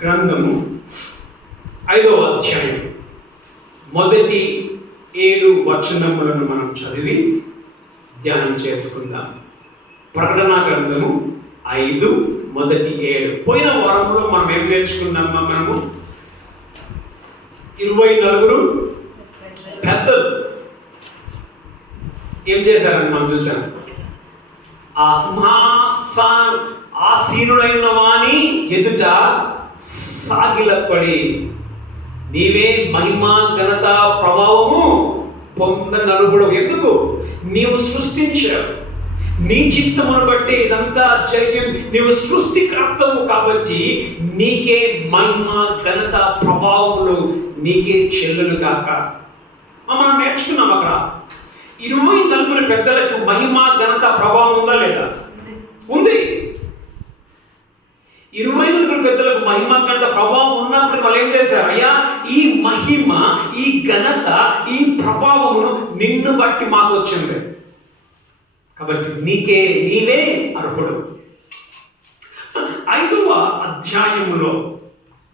గ్రంథము 5వ అధ్యాయం మొదటి 7 వచనములను మనం చదివి ధ్యానం చేసుకుందాం. ప్రకటన గ్రంథము 5 మొదటి 7. పోయిన వారంలో మనం ఏం నేర్చుకున్నాం? మనము 24 పెద్దలు ఏం చేశారని మనం చూసాం. ఆ ఆసీనుడైన వాని ఎదుట సాగిలపడి, నీవే మహిమ ఘనత ప్రభావము పొందనరుగుడు. ఎందుకు? నీవు సృష్టించావు, నీ చిత్తమును బట్టి ఇదంతా జరిగింది. నీవు సృష్టికర్తవు కాబట్టి నీకే మహిమ ఘనత ప్రభావములు నీకే చెల్లును గాక. మనం నేర్చుకున్నాం అక్కడ 24 పెద్దలకు మహిమ ఘనత ప్రభావం ఉందా లేదా? ఉంది. 24 పెద్దలకు మహిమ ఘనత ప్రభావం ఉన్నప్పుడు వాళ్ళు ఏం చేశారు? అయ్యా, ఈ మహిమ, ఈ ఘనత, ఈ ప్రభావమును నిన్ను బట్టి మాకు వచ్చింది కాబట్టి నీవే అర్హుడు. 5వ అధ్యాయములో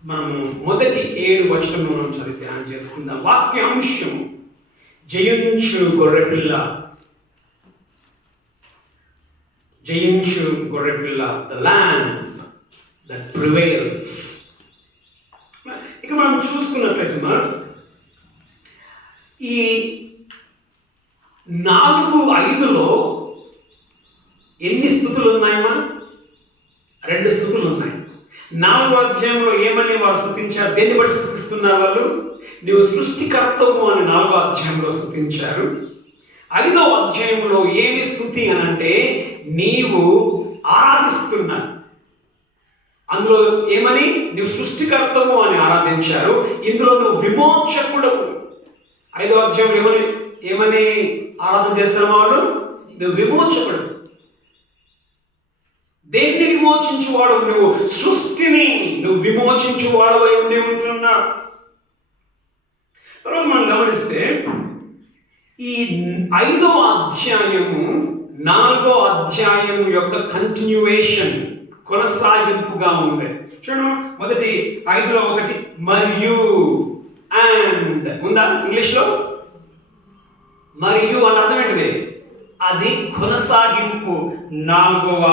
మనము మొదటి 7 వచనములను మనం చదివి ధ్యానం చేసుకుందాం. వాక్యాంశము: జయించు గొర్రెపిల్ల, జయించు గొర్రెపిల్ల, ద ల్యాంబ్ దట్ ప్రివైల్స్. ఇక మనం చూసుకున్నట్లయితే ఈ 4-5లో ఎన్ని స్థుతులు ఉన్నాయమ్మా? 2 స్థుతులు ఉన్నాయి. 4వ అధ్యాయంలో ఏమని వారు స్థుతించారు? దేన్ని బట్టి స్థుతిస్తున్నారు వాళ్ళు? నీవు సృష్టికర్తవు అని 4వ అధ్యాయంలో స్థుతించారు. 5వ అధ్యాయంలో ఏమి స్థుతి అని అంటే, నీవు ఆరాధిస్తున్నావు. అందులో ఏమని? నీవు సృష్టికర్తవు అని ఆరాధించారు. ఇందులో నువ్వు విమోచకుడవు. 5వ అధ్యాయంలో ఏమని ఆరాధన చేస్తున్నావు వాళ్ళు? నువ్వు విమోచకుడు. దేన్ని విమోచించువాడు? నువ్వు సృష్టిని నువ్వు విమోచించువాడవై ఉండి ఉంటున్నావు. తర్వాత మనం గమనిస్తే ఈ 5వ అధ్యాయము 4వ అధ్యాయము యొక్క కంటిన్యూయేషన్, కొనసాగింపుగా ఉంది. చూడండి, మొదటి 5లో ఒకటి మరియు అండ్ ఉందా? ఇంగ్లీష్లో మరియు అని అర్థం ఏంటిది? అది కొనసాగింపు. 4వ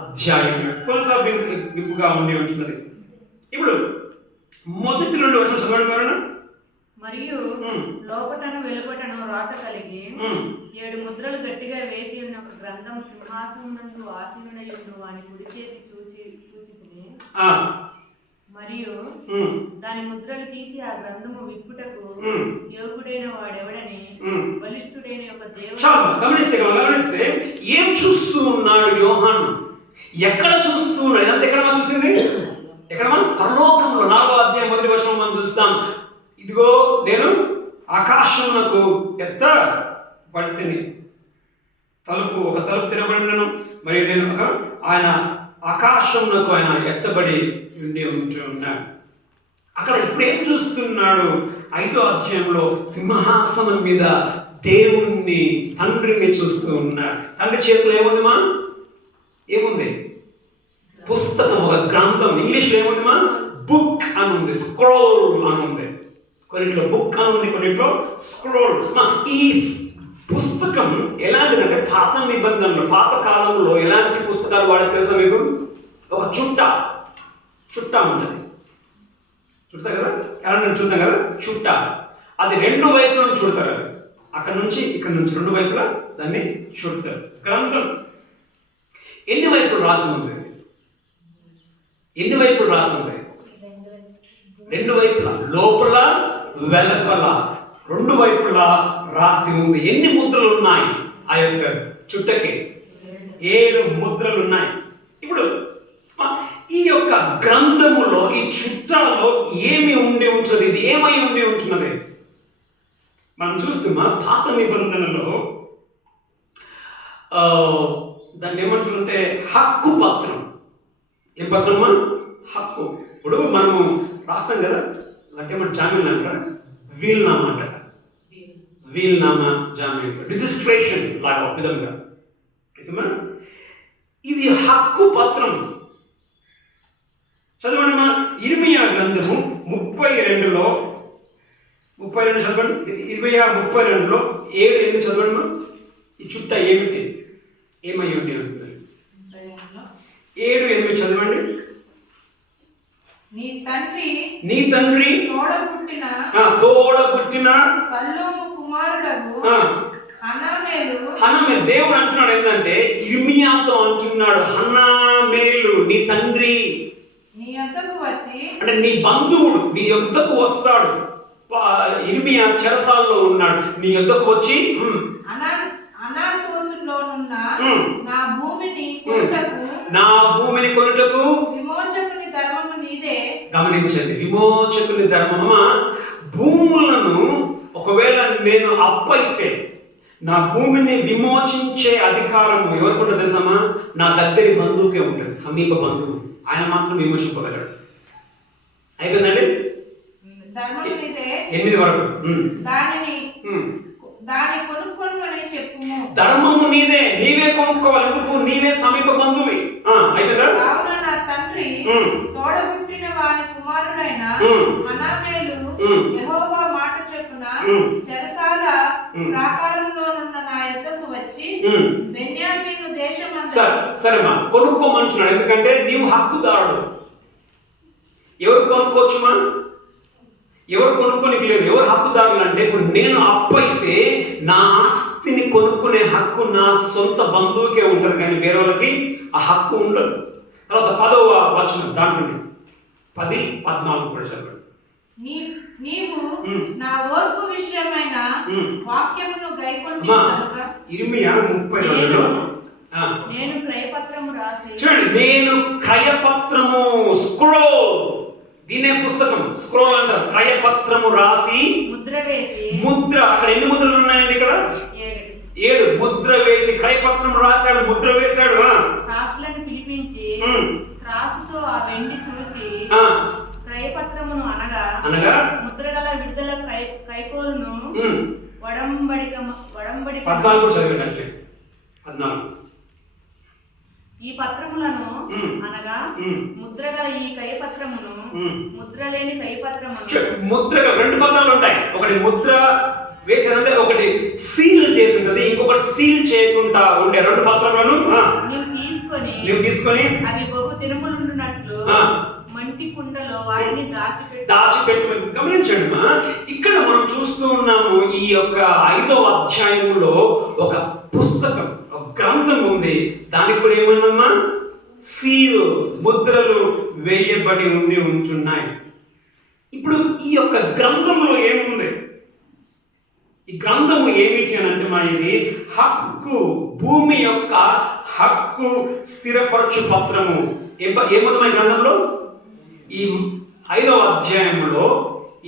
అధ్యాయం కొనసాగింపుగా ఉండి ఉంటున్నది. ఇప్పుడు మొదటి 2 వర్షాలు చదవడం. మరియు లోపటను వెలుపటను రాత కలిగి 7 ముద్రలు గట్టిగా వేసి ఉన్న ఒక గ్రంథం సింహాసనం నందు ఆసీనుడై ఉండు వాని కుడి చేతి చూచితిని. మరియు దాని ముద్రలు తీసి ఆ గ్రంథము విప్పుటకు యోగుడైన వాడెవడని బలిష్ఠుడైన ఒక దేవుడు. గమనిస్తే ఏం చూస్తూ ఉన్నాడు యోహాను? ఎక్కడ చూస్తూ ఉన్నాడు? ఇదంతా ఎక్కడ మనం చూసింది? ఎక్కడ? మనం పరలోకంలో 4వ అధ్యాయం మొదటి వచనం మనం చూస్తాం. ఇదిగో నేను ఆకాశమునకు ఎత్తబడితిని, ఒక తలుపు తెరబడినను, మరియు నేను ఆయన ఆకాశమునకు ఆయన ఎత్తబడి ఉండి ఉంటున్నాడు. అక్కడ ఇప్పుడు ఏం చూస్తున్నాడు? 5వ అధ్యాయంలో సింహాసనం మీద దేవుణ్ణి, తండ్రిని చూస్తూ ఉన్నాడు. తండ్రి చేతిలో ఏముందిమా? ఏముంది? పుస్తకం, ఒక గ్రంథం. ఇంగ్లీష్లో ఏముందిమా? బుక్ అని ఉంది, స్క్రోల్ అని ఉంది. కొన్నిట్లో బుక్ అని ఉంది, కొన్నిట్లో స్క్రోల్. ఈ పుస్తకం ఎలాంటిదంటే, పాత నిబంధనలు, పాత కాలంలో ఎలాంటి పుస్తకాలు వాడే తెలుసా మీకు? ఒక చుట్ట ఉంటుంది, చుడతారు కదా, క్యాలెండర్ చూద్దాం కదా, చుట్ట. అది 2 వైపులను చుడతారు. అక్కడ నుంచి ఇక్కడ నుంచి 2 వైపులా దాన్ని చుడతారు. గ్రంథం ఎన్ని వైపులు రాసి ఉంది? ఎన్ని వైపులు రాసి ఉంది? 2 వైపులా, లోపల వెలుపల 2 వైపులా రాసి ఉంది. ఎన్ని ముద్రలు ఉన్నాయి ఆ యొక్క చుట్టకి? 7 ముద్రలు ఉన్నాయి. ఇప్పుడు ఈ యొక్క గ్రంథములో, ఈ చుట్టలో ఏమి ఉండి ఉంటుంది? ఇది ఏమై ఉండి ఉంటున్నది? మనం చూస్తున్నా పాత నిబంధనలో దాన్ని ఏమంటుంటే హక్కు పత్రం. ఏ పత్రమా? హక్కు. ఇప్పుడు మనము రాస్తాం కదా, అంటే మన జామీన్ అంటారా, వీల్నామా అంటారా, వీల్నామా, జామీన్, రిజిస్ట్రేషన్ లాగా ఒక విధంగా. ఇది హక్కు పత్రం. చదవండి. ఇర్మియా గ్రంథము 32లో 32 చదవండి. ఇర్మియా 32లో 7 చదవండి. ఈ చుట్ట ఏమిటి, ఏమై ఉంది అంటున్నారు. 7-8 చదవండి. నీ తండ్రి తోడ పుట్టిన సల్లోము కుమారుడగు హనమేలు. దేవుడు అంటున్నాడు ఏంటంటే, ఇర్మియాతో అంటున్నాడు, హనమేలు నీ తండ్రి నీ యొద్దకు వచ్చి, అంటే నీ బంధువుడు నీ యొద్దకు వస్తాడు. ఇర్మియా చెరసాల్లో ఉన్నాడు, నీ యొద్దకు వచ్చి అనాతోతులోనున్న నా భూమిని కొనుటకు విమోచకుని ధర్మము నీదే. గమనించండి, విమోచకుని ధర్మమా, భూములను ఒకవేళ నేను అప్పైతే నా భూమిని విమోచించే అధికారం ఎవరికి ఉంటుంది తెలుసమ్మా? నా దగ్గరి బంధువుకే ఉంటుంది, సమీప బంధువు. ఆయన మాత్రం విమోచింపగలడు. అయిపోయిందండి. 8 వరకు. దాని కొనుక్కొనమని చెప్పుము. ధర్మము నీదే, నీవే కొనుక్కోవాలి. ఎందుకు? నీవే సమీప బంధువి. అయిపోయిందా? కావున నా తండ్రి తోడబుట్టిన వాని కుమారుడైన హనమేలు యెహోవా మాట చెప్పున చెరసాల ప్రాకారంలోనున్న నా యొద్దకు వచ్చి బెన్యామీను దేశమంతా. సరేమా, కొనుక్కోమంటున్నాడు. ఎందుకంటే నీవు హక్కుదారుడు. ఎవరు కొనుక్కోవచ్చుమా? ఎవరు కొనుక్కోనికి లేదు. ఎవరు హక్కుదారులు అంటే, ఇప్పుడు నేను అప్పైతే నా ఆస్తిని కొనుక్కునే హక్కు నా సొంత బంధువుకే ఉంటుంది, కానీ వేరే వాళ్ళకి ఆ హక్కు ఉండదు. తర్వాత 10వ వచనం, దాంట్లో 10-14 కూడా చదవండి. నీవు నా ఓర్పు విషయమైన వాక్యమును గైకొంటివి కనుక. ఇర్మియా 32లో నేను క్రయపత్రము రాసి. చూడండి, నేను క్రయపత్రము, స్క్రోల్, దీనే పుస్తకం, స్క్రోల్ అంటారు. క్రయపత్రము రాసి ముద్ర వేసి. ముద్ర, అక్కడ ఎన్ని ముద్రలు ఉన్నాయండి? ఇక్కడ 7 ముద్ర వేసి క్రయపత్రం రాశాడు, ముద్ర వేశాడు. సాక్షులను పిలిపించి త్రాసుతో ఆ వెండి తూచి క్రయపత్రమును అనగా ముద్రగల విడుదల కైకోలును వడంబడిక 14 చదివినట్లే. 14 ఈ పత్రములను అనగా ముద్రగల ఈ కైపత్రమును ముద్రలేని కైపత్రమును. ముద్రగా 2 పదాలు ఉంటాయి. ఒకటి ముద్ర వేసినంటే ఒకటి సీల్ చేసి ఉంటుంది, ఇంకొకటి సీల్ చేయకుండా ఉండే 2 పత్రములను నీవు తీసుకొని అవి బహు దినములున్నట్లు మంటి కుండలో వాటిని దాచిపెట్టు. గమనించండి మా, ఇక్కడ మనం చూస్తూ ఉన్నాము, ఈ యొక్క 5వ అధ్యాయంలో ఒక పుస్తకం, ఒక గ్రంథం ఉంది. దానికి కూడా ఏమన్నా సీల్, ముద్రలు వేయబడి ఉంటున్నాయి. ఇప్పుడు ఈ యొక్క గ్రంథంలో ఏముంది? ఈ గ్రంథము ఏమిటి అని అంటే, మా ఇది హక్కు, భూమి యొక్క హక్కు స్థిరపరచు పత్రము. ఏముంది ఈ గ్రంథంలో? ఈ 5వ అధ్యాయంలో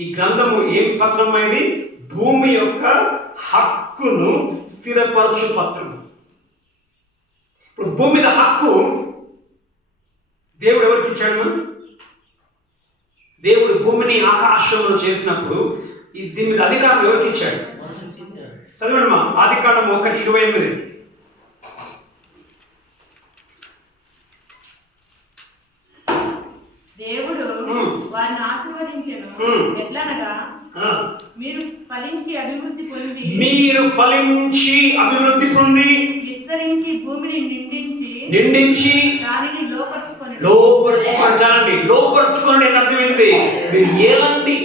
ఈ గ్రంథము ఏం పత్రం అయింది? భూమి యొక్క హక్కును స్థిరపరచు పత్రము. ఇప్పుడు భూమి మీద హక్కు దేవుడు ఎవరికి ఇచ్చాడు? దేవుడు భూమిని ఆకాశంలో చేసినప్పుడు దీని మీద అధికారం ఎవరికి ఇచ్చాడు? చదవండి మా, ఆదికాండం 1:28. దేవుడు వారిని ఆశీర్వదించెను. ఎట్లనగా మీరు ఫలించి అభివృద్ధి పొంది విస్తరించి భూమిని నిండించి దానిని లోపరుచుకోండి. అర్థమైంది? మీరు ఏలండి.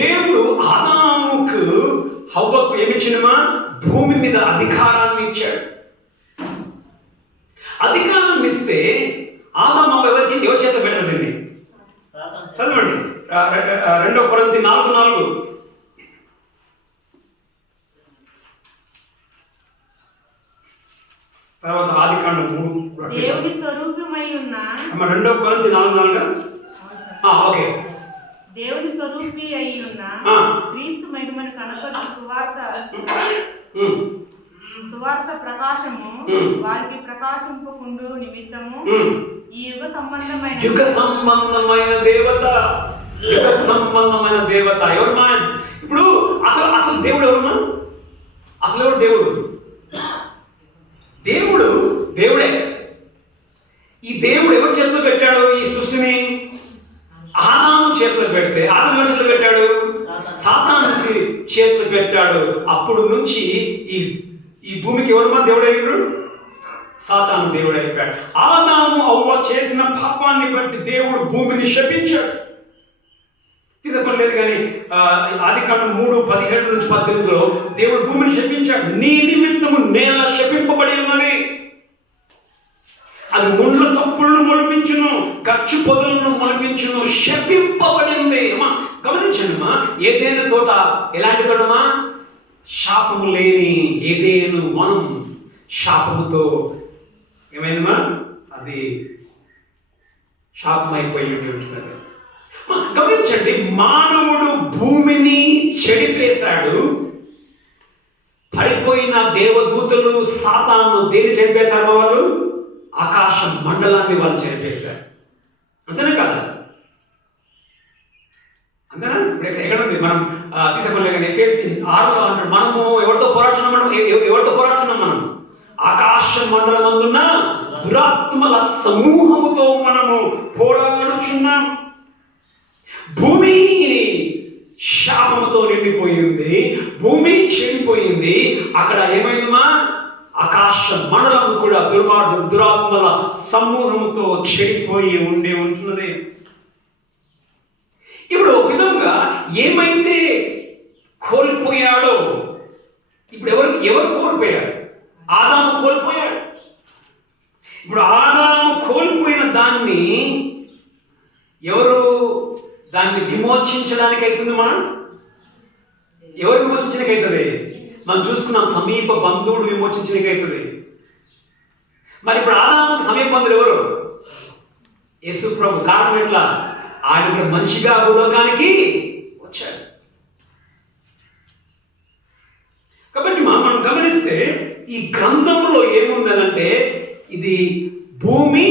దేవుడు ఆదాముకు హవ్వకు ఏమిచ్చినమా? భూమి మీద అధికారాన్ని ఇచ్చాడు. అధికారాన్ని ఇస్తే ఆదాము ఎవరి చేత పెట్టదండి? చదవండి, 2 కొరింథీ 4:4. తర్వాత ఆదికాండం 3. దేవుని స్వరూపమై ఉన్న 2 కొరింథీ 4:4. ఓకే. దేవుని స్వరూపి అయి ఉన్న క్రీస్తు మహిమను కనపరచు సువార్త ప్రకాశము వారికి ప్రకాశింపకుండు నిమిత్తము ఈ యుగ సంబంధమైన దేవత ఎవరు? ఇప్పుడు అసలు దేవుడు ఎవరు? అసలు ఎవరు దేవుడు? దేవుడే. ఈ దేవుడు ఎవరు చేతిలో పెట్టాడు ఈ సృష్టిని? చేతులు పెడితే ఆదాము ఎవరి చేతులు పెట్టాడు? సాతానుకి చేతులు పెట్టాడు. అప్పుడు నుంచి ఈ భూమికి ఎవరు దేవుడు అయ్యాడు? సాతాను దేవుడు అయిపోయాడు. ఆదాము అవ్వ చేసిన పాపాన్ని బట్టి దేవుడు భూమిని శపించాడు. తీసుకోలేదు కానీ ఆదికాండం 3:17-18 దేవుడు భూమిని శపించాడు. నీ నిమిత్తము నేల శపింపబడి ఉన్నది, అది ముండ్ల తప్పులను మొలిపించును, గచ్చు పొదలను మొలిపించును, శపింపబడింది. అమ్మా గమనించండి అమ్మా, ఏదేను తోట ఎలాంటి తోటమా? శాపము లేని ఏదేను వనం శాపముతో ఏమైందమ్మా? అది శాపమైపోయి ఉంటున్నది. గమనించండి, మానవుడు భూమిని చెడిపేశాడు. పడిపోయిన దేవదూతలు సాతాను దేని చెడిపేశారు? వాళ్ళు ఆకాశ మండలాన్ని వాళ్ళు చెడిపేశారు. అంతేనా కాదా? అంతేనా? ఇప్పుడు ఎక్కడ ఉంది? మనం తీసుకోలేదు కానీ Efesians 6 అంటాడు, మనము ఎవరితో పోరాడుతున్నాం? మనం ఆకాశ మండలమందున్న దురాత్మల సమూహముతో మనము పోరాడుచున్నాం. భూమి శాపముతో నిండిపోయింది, భూమి చెడిపోయింది. అక్కడ ఏమైందమ్మా? ఆకాశ మండలం కూడా దురాత్మల సమూహముతో చెడిపోయి ఉంటున్నది. ఇప్పుడు ఒక విధంగా ఏమైతే కోల్పోయాడో, ఇప్పుడు ఎవరు కోల్పోయారు? ఆదాము కోల్పోయాడు. ఇప్పుడు ఆదాము కోల్పోయిన దాన్ని ఎవరు దాన్ని విమోచించడానికి అవుతుంది? ఎవరు విమోచించడానికి అవుతుంది? మనం చూసుకున్నాం, సమీప బంధువుడు విమోచించడానికి అవుతుంది. మరి ఇప్పుడు ఆదాముకు సమీప బంధువులు ఎవరు? యేసు ప్రభు. కారణం ఎట్లా? ఆయన ఇప్పుడు మనిషిగా భూలోకానికి వచ్చాడు. కాబట్టి మనం గమనిస్తే ఈ గ్రంథంలో ఏముందనంటే, ఇది భూమి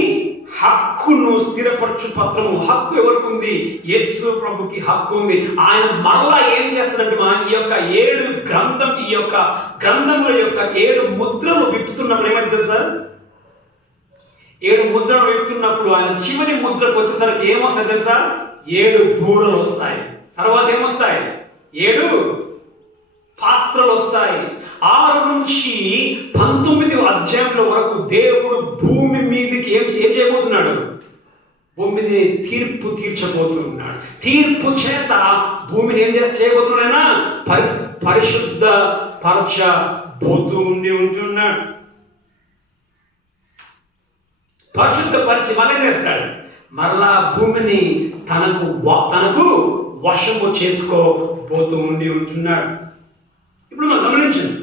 హక్కును స్థిరపరచు పత్రము. హక్కు ఎవరికి ఉంది? యేసు ప్రభుకి హక్కు ఉంది. ఆయన మరలా ఏం చేస్తాడంటే, ఈ యొక్క 7 గ్రంథముల యొక్క 7 ముద్రలు విప్పుతున్నప్పుడు ఏమైంది తెలుసా? 7 ముద్రలు విప్పుతున్నప్పుడు ఆయన చివరి ముద్రకు వచ్చేసరికి ఏమొస్తాయి తెలుసా? 7 బూరలు వస్తాయి. తర్వాత ఏమొస్తాయి? 7 పాత్రలు వస్తాయి. 6 నుంచి 19 అధ్యాయంలో వరకు దేవుడు భూమి మీదకి ఏం చేయబోతున్నాడు? భూమిని తీర్పు తీర్చబోతున్నాడు. తీర్పు చేత భూమిని ఏం చేయబోతున్నాడైనా పరిశుద్ధ పరచబోతూ ఉంటున్నాడు. పరిశుద్ధపరిచి మళ్ళీ చేస్తాడు. మరలా భూమిని తనకు వశము చేసుకోబోతూ ఉంటున్నాడు. ఇప్పుడు మనం గమనించండి,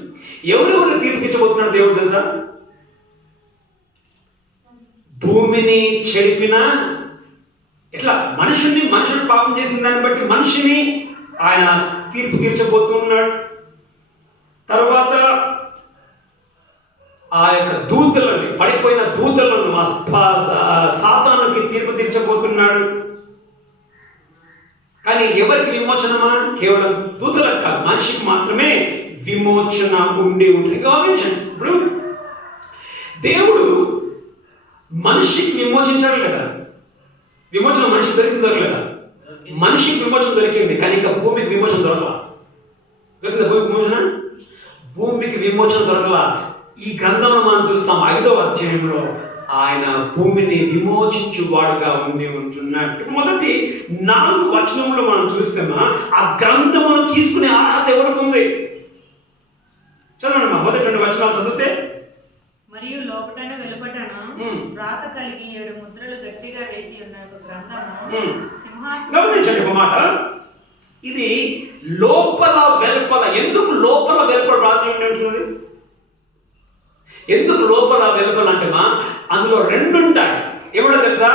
ఎవరెవరు తీర్పిచ్చబోతున్నాడు దేవుడు తెలుసా? భూమిని చెడిపిన, ఇట్లా మనుషుడు పాపం చేసిన దాన్ని బట్టి మనిషిని ఆయన తీర్పు తీర్చబోతున్నాడు. తర్వాత ఆ యొక్క దూతలను, పడిపోయిన దూతలను సాతానుకి తీర్పు తీర్చబోతున్నాడు. కానీ ఎవరికి విమోచనమా? కేవలం దూతలకు కాదు, మనిషికి మాత్రమే విమోచన ఉంటుంది. గమనించండి, ఇప్పుడు దేవుడు మనిషికి విమోచించాడు కదా. విమోచన మనిషికి దొరకలేదా? మనిషికి విమోచన దొరికింది, కానీ ఇంకా భూమికి విమోచన దొరకలా. దొరికిందా భూమికి విమోచన దొరకలా. ఈ గ్రంథంలో మనం చూస్తాం 5వ అధ్యాయంలో ఆయన భూమిని విమోచించువాడుగా ఉంటున్నాడు. మొదటి 4 వచనంలో మనం చూస్తామా, ఆ గ్రంథమును తీసుకునే అర్హత ఎవరికి ఉంది? చదవండి, మొదటి 2 వచనాలు చదివితే. మరియు లోపటను వెలుపటను రాత కలిగి 7 ముద్రలు గట్టిగా వేసి ఉన్న ఒక గ్రంథము సింహాసనం. గమనించండి ఒక మాట, ఇది లోపల వెలుపల. ఎందుకు లోపల వెలుపల రాసి ఉంటుంది? ఎందుకు లోపల వెలుపల అంటే అందులో 2 ఉంటాయి. ఏమిటో తెలుసా?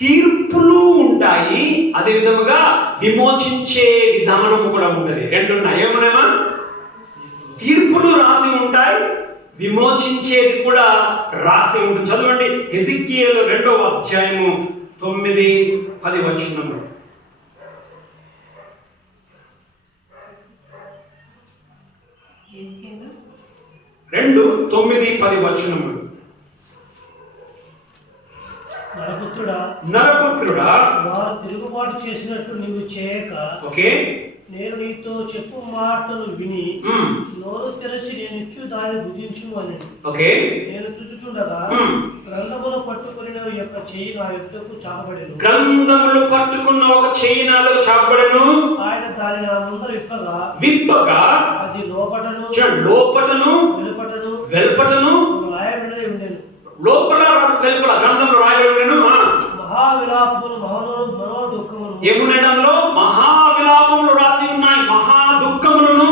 తీర్పులు ఉంటాయి, అదే విధముగా విమోచించే విధానము కూడా ఉంటుంది. 2 ఉన్నాయి. ఏమన్నామా? తీర్పులు రాసి ఉంటాయి, విమోచించేది కూడా రాసి ఉంటుంది. చదవండి, హెజికియేలు 2వ అధ్యాయము 9-10 వచనములు. 2:9-10 వచనములు. నరపుత్రుడా, వారు తిరుగుబాటు చేసినట్టు నీవు చేయక, ఓకే, నేను నీతో చెప్పు మాటలు విని నోరు తెరచి నేను ఇచ్చు దాన్ని భుజించు అని. ఓకే, నేను చూచుచుండగా గ్రంథములు పట్టుకుని యొక్క చెయ్యి నా యొద్దకు చాపబడెను. గ్రంథములు పట్టుకున్న ఒక చెయ్యి నాలో చాపబడెను. ఆయన దాని నా ముందర విప్పగా అది లోపటను వెలుపటను రాయబడి ఉండెను. లోపల వెలుపల గ్రంథంలో రాయబడి ఉండెను. మహావిలాపములు మనో దుఃఖములు ఏమున్నాయి అందులో? మహావిలాపములు రాసి ఉన్నాయి. మహా దుఃఖములను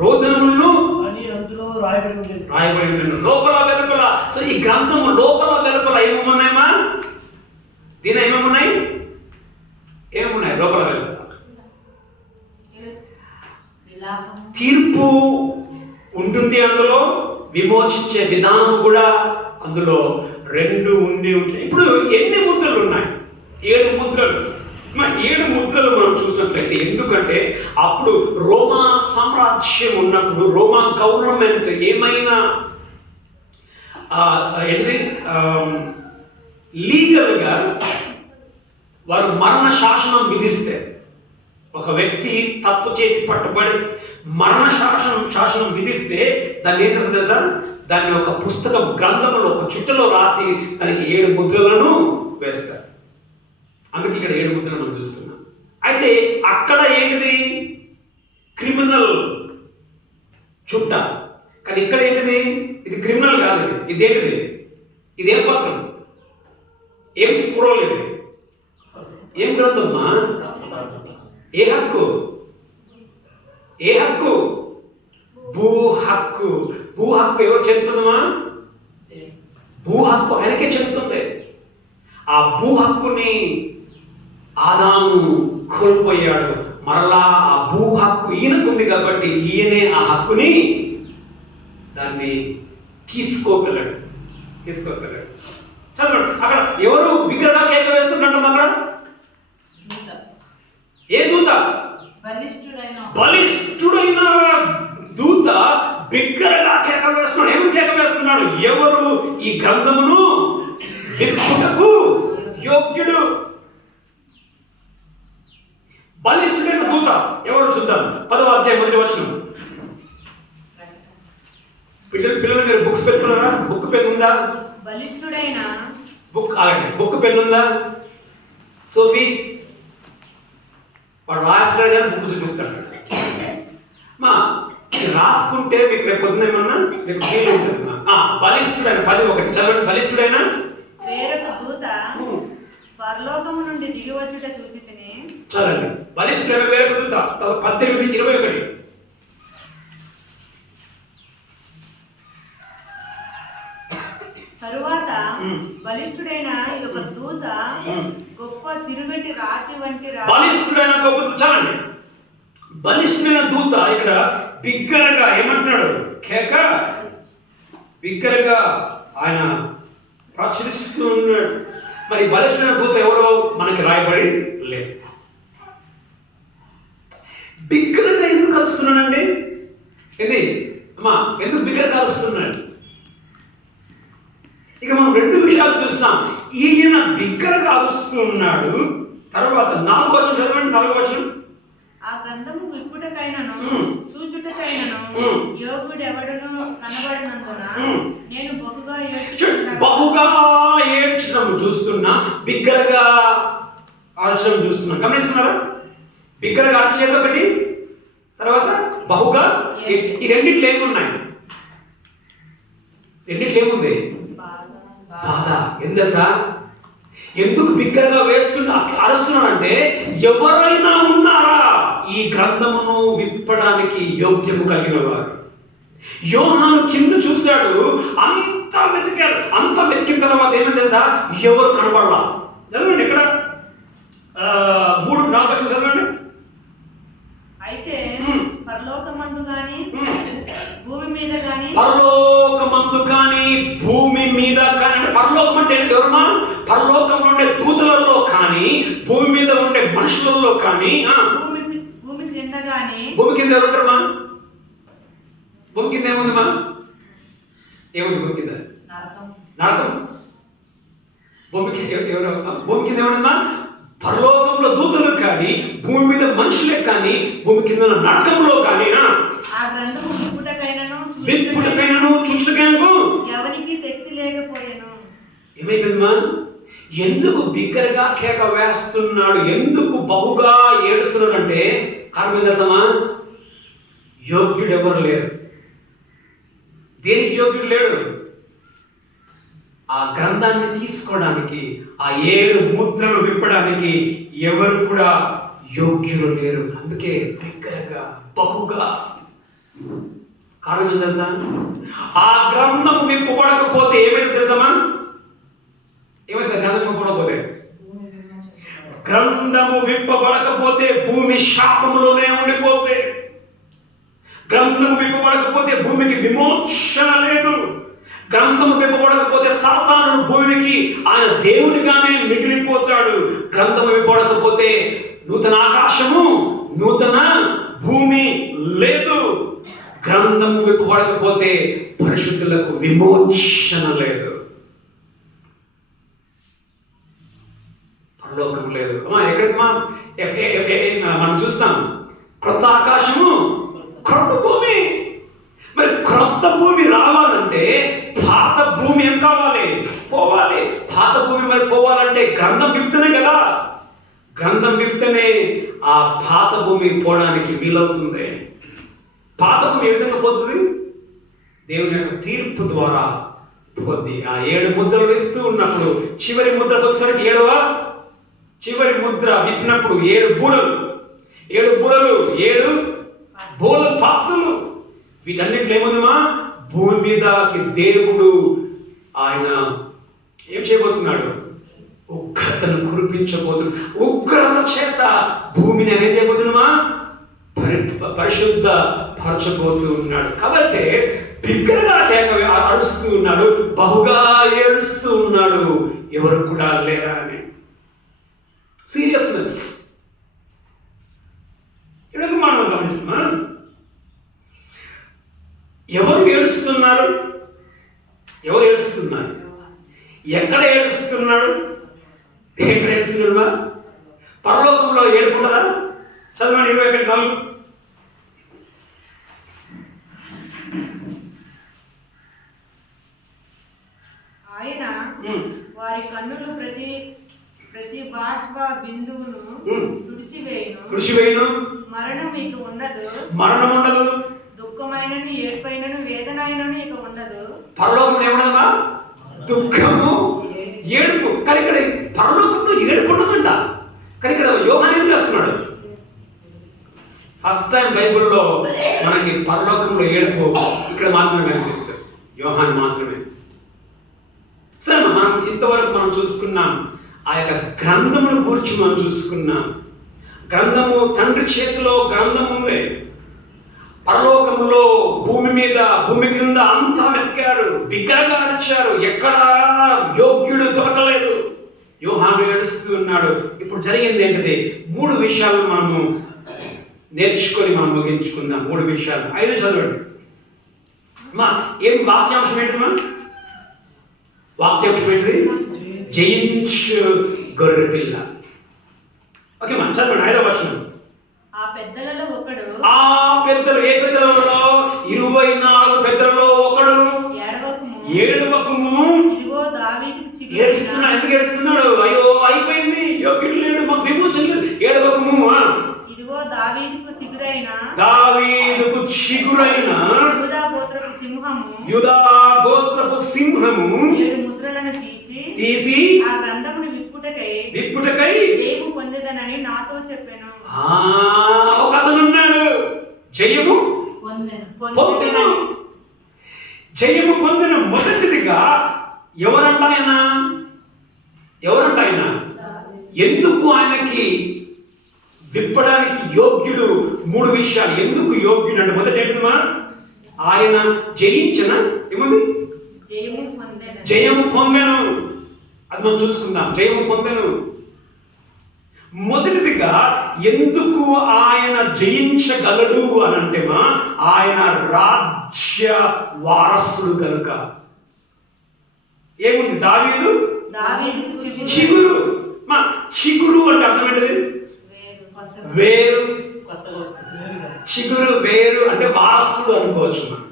రోదనములను అని అందులో రాయబడి ఉండేది. లోపల వెలుపల. సో ఈ గ్రంథము లోపల వెలుపల ఏమున్నాయమ్మా? దీని ఏమేమున్నాయి? ఏమున్నాయి లోపల వెలుపల? తీర్పు ఉంటుంది అందులో, విమోచించే విధానం కూడా అందులో రెండు ఉండి ఉంటాయి. ఇప్పుడు ఎన్ని ముద్రలు ఉన్నాయి? 7 ముద్రలు. 7 ముద్రలు మనం చూసినట్లయితే, ఎందుకంటే అప్పుడు రోమా సామ్రాజ్యం ఉన్నప్పుడు రోమా గవర్నమెంట్ ఏమైనా లీగల్గా వారు మరణ శాసనం విధిస్తే, ఒక వ్యక్తి తప్పు చేసి పట్టుబడి మరణ శాసనం విధిస్తే దాన్ని ఏం చేస్తుంది సార్? దాన్ని ఒక పుస్తకం గ్రంథంలో ఒక చుట్టలో రాసి దానికి 7 ముద్రలను వేస్తారు. అందుకే ఇక్కడ 7 ముద్రలు మనం చూస్తున్నాం. అయితే అక్కడ ఏంటిది? క్రిమినల్ చుట్ట. కానీ ఇక్కడ ఏంటిది? ఇది క్రిమినల్ కాదు. ఇదేంటిది? ఇదేం పత్రం? ఏం స్క్రోల్? ఇది ఏం గ్రంథమ్మా? ఏ హక్కు? భూ హక్కు. భూ హక్కు ఎవరు చెప్తుందమ్మా? భూ హక్కు ఆయనకే చెప్తుంది. ఆ భూ హక్కుని ఆదాము కోల్పోయాడు. మరలా ఆ భూ హక్కు ఈయనకుంది కాబట్టి ఈయనే ఆ హక్కుని దాన్ని తీసుకోగలడు. చదవండి. అక్కడ ఎవరు బిగ్గరగా కేక వేస్తున్నట్టు? అక్కడ ఏ దూత? బలిష్ఠుడైన దూత బిగ్గరగా కేక వేస్తున్నాడు. ఏమి కేక వేస్తున్నాడు? ఎవరు ఈ గ్రంథమును విప్పుటకు యోగ్యుడు? బలిష్ఠుడైన దూత ఎవరు? చూద్దాం. 10వ అధ్యాయం 1వ వచనం. పిల్లలు మీరు బుక్స్ పెట్టుకున్నారా? బుక్ పెన్ ఉందా? బలిష్ఠుడైన బుక్ పెన్ ఉందా? సోఫీ వాడు రాస్తాడు కానీ బుక్ చూపిస్తాడు. రాసుకుంటే మీకు రేపు పొద్దున ఏమన్నా మీకు ఫీల్ ఉంటుంది. బలిష్ఠుడైన 10:1 చదవండి. బలిష్ఠుడైన వేరొక దూత పరలోకము నుండి దిగి వచ్చుట చూసితిని. చదవండి. బలిష్ఠుడైన వేరొక దూత 18:21. తరువాత బలిష్ఠుడైన ఒక దూత గొప్ప తిరుగటి రాతి వంటి బలిష్ఠుడైన గొప్ప దూత. చదవండి. బలిష్ఠుడైన దూత ఇక్కడ బిగ్గరగా ఏమంటున్నాడు? కేక బిగ్గరగా ఆయన ప్రచురిస్తూ ఉన్నాడు. మరి బలిష్ఠుడైన దూత ఎవరో మనకి రాయబడి లేదు. బిగ్గరగా ఎందుకు కలుస్తున్నాడండి? ఇది ఎందుకు బిగ్గరగా కలుస్తున్నాడు? ఇక మనం 2 విషయాలు చూస్తాం. ఈయన బిగ్గరగా అరుస్తున్నాడు. తర్వాత 4వ వచనం చదవండి. 4వ వచనం. ఆ గ్రంథము విప్పుటకైనను చూచుటకైనను యోగుడెవడను కనబడినందున నేను బహుగా ఏడ్చడం చూస్తున్నా, బిగ్గరగా అరచడం చూస్తున్నా. గమనిస్తున్నారా? బిగ్గరగా అరచేది ఒకటి, తర్వాత బహుగా. ఈ రెండిట్లో ఏమున్నాయి? రెండిట్లో ఏముంది? బాధ. ఎందుకు బిగ్గరగా అరుస్తున్నాడంటే ఎవరైనా ఉన్నారా ఈ గ్రంథమును విప్పడానికి యోగ్యము కలిగిన వారు? యోహాను కింద చూశాడు. అంత వెతికిన తర్వాత ఏమని తెలుసా? ఎవరు కనబడలా. చదవండి ఇక్కడ 3-4 చదవండి. అయితే పరలోకమందు గాని భూమి మీద గాని అంటే పరలోకం అంటే ఎవరమ్మా? పరలోకంలో ఉండే దూతలలో కానీ భూమి మీద ఉండే మనుషులలో కానీ భూమి కింద గాని. భూమి కింద ఎవరు ఉంటారమ్మా? భూమి కింద ఏముందమ్మా? ఏముంది భూమి కింద? నరకం. భూమి కింద ఏమన్నా పరలోకంలో దూతలు కానీ, భూమి మీద మనుషులే కానీ, భూమి కింద నరకంలో కానీ ఆ గ్రంథము విప్పుటకైనను చూచుటకైనను ఎవరికి శక్తి లేకపోయాను. ఏమైపోయిందమ్మా? ఎందుకు బిగ్గరగా కేక వేస్తున్నాడు, ఎందుకు బహుగా ఏడుస్తున్నాడు అంటే కారణం తెలుసమ్మా? యోగ్యుడు ఎవరు లేరు. దేనికి యోగ్యుడు లేడు? ఆ గ్రంథాన్ని తీసుకోవడానికి, ఆ 7 ముద్రలు విప్పడానికి ఎవరు కూడా యోగ్యులు లేరు. అందుకే బిగ్గరగా బహుగా. కారణం ఏం తెలుసా? ఆ గ్రంథం విప్పబడకపోతే ఏమైతే తెలుసమ్మా? ఏమైతే గ్రంథం విప్పబడకపోతే? గ్రంథము విప్పబడకపోతే భూమి శాపములోనే ఉండిపోతే, గ్రంథము విప్పబడకపోతే భూమికి విమోచన లేదు. గ్రంథము విప్పబడకపోతే సాతానుడు భూమికి ఆయన దేవునిగానే మిగిలిపోతాడు. గ్రంథము విప్పబడకపోతే నూతన ఆకాశము, నూతన భూమి లేదు. గ్రంథము విప్పబడకపోతే పరిశుద్ధులకు విమోచన లేదు, పరలోకం లేదు. మనం చూస్తాం క్రొత్త ఆకాశము, క్రొత్త భూమి. మరి క్రొత్త భూమి రావాలంటే పాత భూమి ఏం కావాలి? పోవాలి. పాత భూమి మరి పోవాలంటే గ్రంథం విప్తనే కదా. గ్రంథం విప్తనే ఆ పాత భూమి పోవడానికి వీలవుతుంది. పాత భూమి ఏ విధంగా పోతుంది? దేవుని యొక్క తీర్పు ద్వారా పోద్ది. ఆ 7 ముద్రలు విప్పుతూ ఉన్నప్పుడు చివరి ముద్ర వచ్చేసరికి 7వ చివరి ముద్ర విప్పినప్పుడు 7 బూరలు, 7 బూరలు, 7 బోల పాత్రలు. వీటన్నిటిలో ఏముందమ్మా? భూమి మీదకి దేవుడు ఆయన ఏం చేయబోతున్నాడు? ఉగ్రతను కురిపించబోతున్నాడు. ఉగ్రత చేత భూమిని అనేది చేయబోతున్నామా? పరిశుద్ధ పరచబోతూ ఉన్నాడు. కాబట్టి బిగ్గరగా కేక అరుస్తూ ఉన్నాడు, బహుగా ఏడుస్తూ ఉన్నాడు. ఎవరు కూడా లేరా అని. సీరియస్నెస్ ఎందుకు మనం గమనిస్తున్నా? ఎవరు ఏడుస్తున్నారు? ఎవరు ఏడుస్తున్నారు? ఎక్కడ ఏడుస్తున్నాడు? ఎక్కడ ఏడుస్తున్నాడు? పరలోకంలో ఏడుకుంటారా? చదవండి 21:4. ఆయన వారి కన్నులు ప్రతి బాష్ప బిందువును తుడిచివేయును. మరణం ఇక ఉండదు. దుఃఖమైనను, ఏడ్పైనను, వేదనైనను ఇక ఉండదు. పరలోకంలో ఏముండదమ్మా? దుఃఖము, ఏడుపు. కానీ ఇక్కడ పరలోకంలో ఏడుపు ఉండదంట. కానీ ఇక్కడ యోహాను ఏం చేస్తున్నాడు? ఫస్ట్ టైం బైబిల్లో మనకి పరలోకంలో ఏడుపు ఇక్కడ మాత్రమే కనిపిస్తుంది. యోహాను మాత్రమే. సరే, మనం ఇంతవరకు మనం చూసుకున్నాం ఆ యొక్క గ్రంథమును కూర్చు మనం చూసుకున్నాం. గ్రంథము తండ్రి చేతిలో గ్రంథం ఉంది. పరలోకంలో భూమి మీద, భూమి క్రింద అంతా వెతికారు, బిగ్గరగా అరిచారు. ఎక్కడా యోగ్యుడు దొరకలేదు. యోహాను ఏడుస్తూ ఉన్నాడు. ఇప్పుడు జరిగింది ఏంటిది? 3 విషయాలు మనము నేర్చుకొని మనం ముగించుకుందాం. 3 విషయాలు. 5 చదవండి మా. ఏం వాక్యాంశం ఏంటమ్మా? వాక్యాంశం ఏంటిది? జయించు గొర్రె పిల్ల. ఓకే మా, చదవండి 5వ వచనం. ఆ పెద్దలలో ఒకడు, ఆ పెద్దలు, ఏ పెద్దలలో? 24 పెద్దలలో ఒకడు ఏడవకము. ఇదిగో దావీదుకు చిగురైన. ఏడుస్తున్నాడు. ఎందుకు ఏడుస్తున్నాడు? అయ్యో అయిపోయింది, యోగ్యుడు లేడు, మాకు విమోచన లేదు. ఏడవకము. ఇదిగో దావీదుకు చిగురైన యూదా గోత్రపు సింహము 7 ముద్రలను తీసి ఆ గ్రంథమును విప్పుటకై జయము పొందేదనని నాతో చెప్పాను. ఒక అతను ఉన్నాడు, జయము పొందెను. జయము పొందిన మొదటిదిగా ఎవరంట ఆయన? ఎందుకు ఆయనకి విప్పడానికి యోగ్యుడు? 3 విషయాలు. ఎందుకు యోగ్యుడు అంటే మొదటి ఏంటమ్మా? ఆయన జయించిన ఏముంది? జయము పొందెను. అది మనం చూసుకుందాం. జయము పొందెను. మొదటిదిగా ఎందుకు ఆయన జయించగలడు అని అంటేమా, ఆయన రాజ్య వారసుడు కనుక. ఏముంది? దావీదుకు చిగురు. చిగురు అంటే అర్థం ఏంటిది? వేరు. కొత్తగా వేరుగా. చిగురు, వేరు అంటే వారసుడు అనుకోవచ్చు మనం.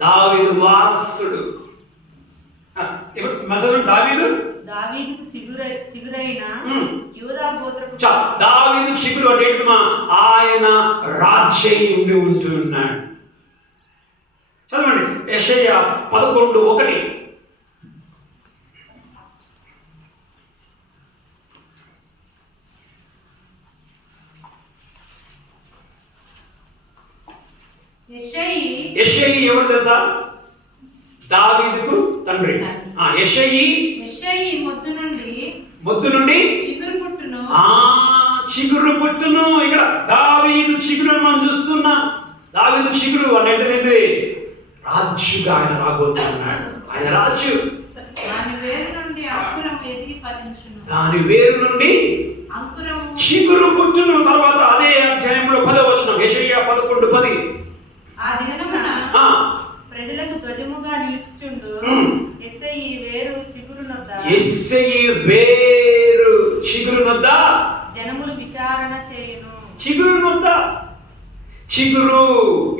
దావీదు వారసుడు. దావీదుకు చిగురైన యూదా గోత్రపు దావీదు చిగురు అంటే ఆయన రాజ్యం ఉండి ఉంటున్నాడు. చదవండి యెషయా 11:1. యెషయి ఎవరు తెలుసా? దావీదుకు తండ్రి. యెషయి మొద్దు నుండి చిగురు పుట్టును. ఇక్కడ దావీదు చిగురు మనం చూస్తున్నాం. దావీదు చిగురు అని ఏంటంటే రాజుగా ఆయన రాబోతున్నాడు. ఆయన రాజు. దాని వేరు నుండి చిగురు పుట్టును. తర్వాత అదే అధ్యాయంలో 10వ వచనం యెషయా 11:10. ఆ దినమున ప్రజలకు ధ్వజముగా నిలుచుచుండు యెషయి వేరు చిగురునొద్ద జనములు విచారణ చేయును. చిగురు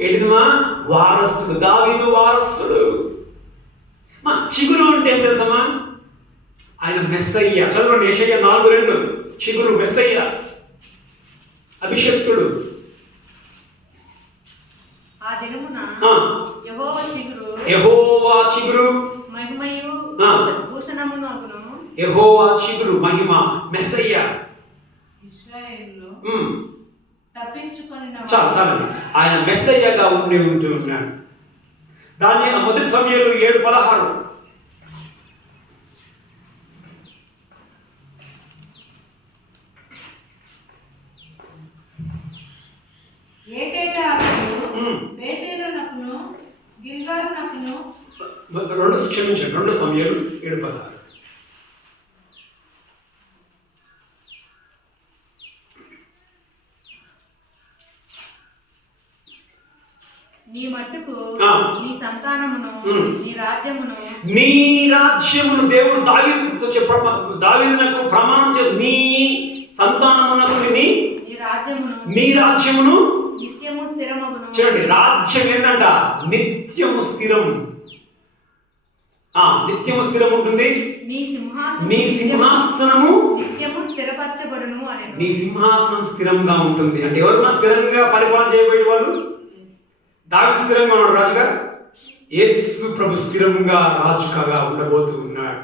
ఏంటిదిమా? వారసుడు. దావీదు వారసుడు. చిగురు అంటే ఏం తెలుసమ్మా? ఆయన మెస్సయ్య. చదవండి యెషయా 4:2. చిగురు మెస్సయ్య, అభిషక్తుడు. ఆ దినమున యెహోవా చిగురు మహిమయు భూషణమును అగును. యెహోవా చిగురు మహిమ మెస్సయ్య. ఇశ్రాయేలులో చాలండి. ఆయన మెస్సయ్యగా ఉండి ఉంటున్నాడు. దాన్ని మొదటి సమయంలో 7:16. క్షమించండి, 2 సమయాలు 7:16. నీ మట్టుకు నీ సంతానమును నీ రాజ్యమును దేవుడు దావీదునకు ప్రమాణం చేసి నీ సంతానమునకు నీ రాజ్యమును నిత్యము స్థిరమగును. చూడండి, రాజ్యం ఏంటంట? నిత్యము స్థిరం. నిత్యము స్థిరం ఉంటుంది. నీ సింహాసనము నిత్యము స్థిరపరచబడును అని. నీ సింహాసనం స్థిరంగా ఉంటుంది. అంటే ఎవరన్నా స్థిరంగా పరిపాలన చేయబోయే వాళ్ళు? దావీదు స్థిరంగా ఉన్నాడు రాజుగా. యేసు ప్రభు స్థిరంగా రాజుగా ఉండబోతూ ఉన్నాడు.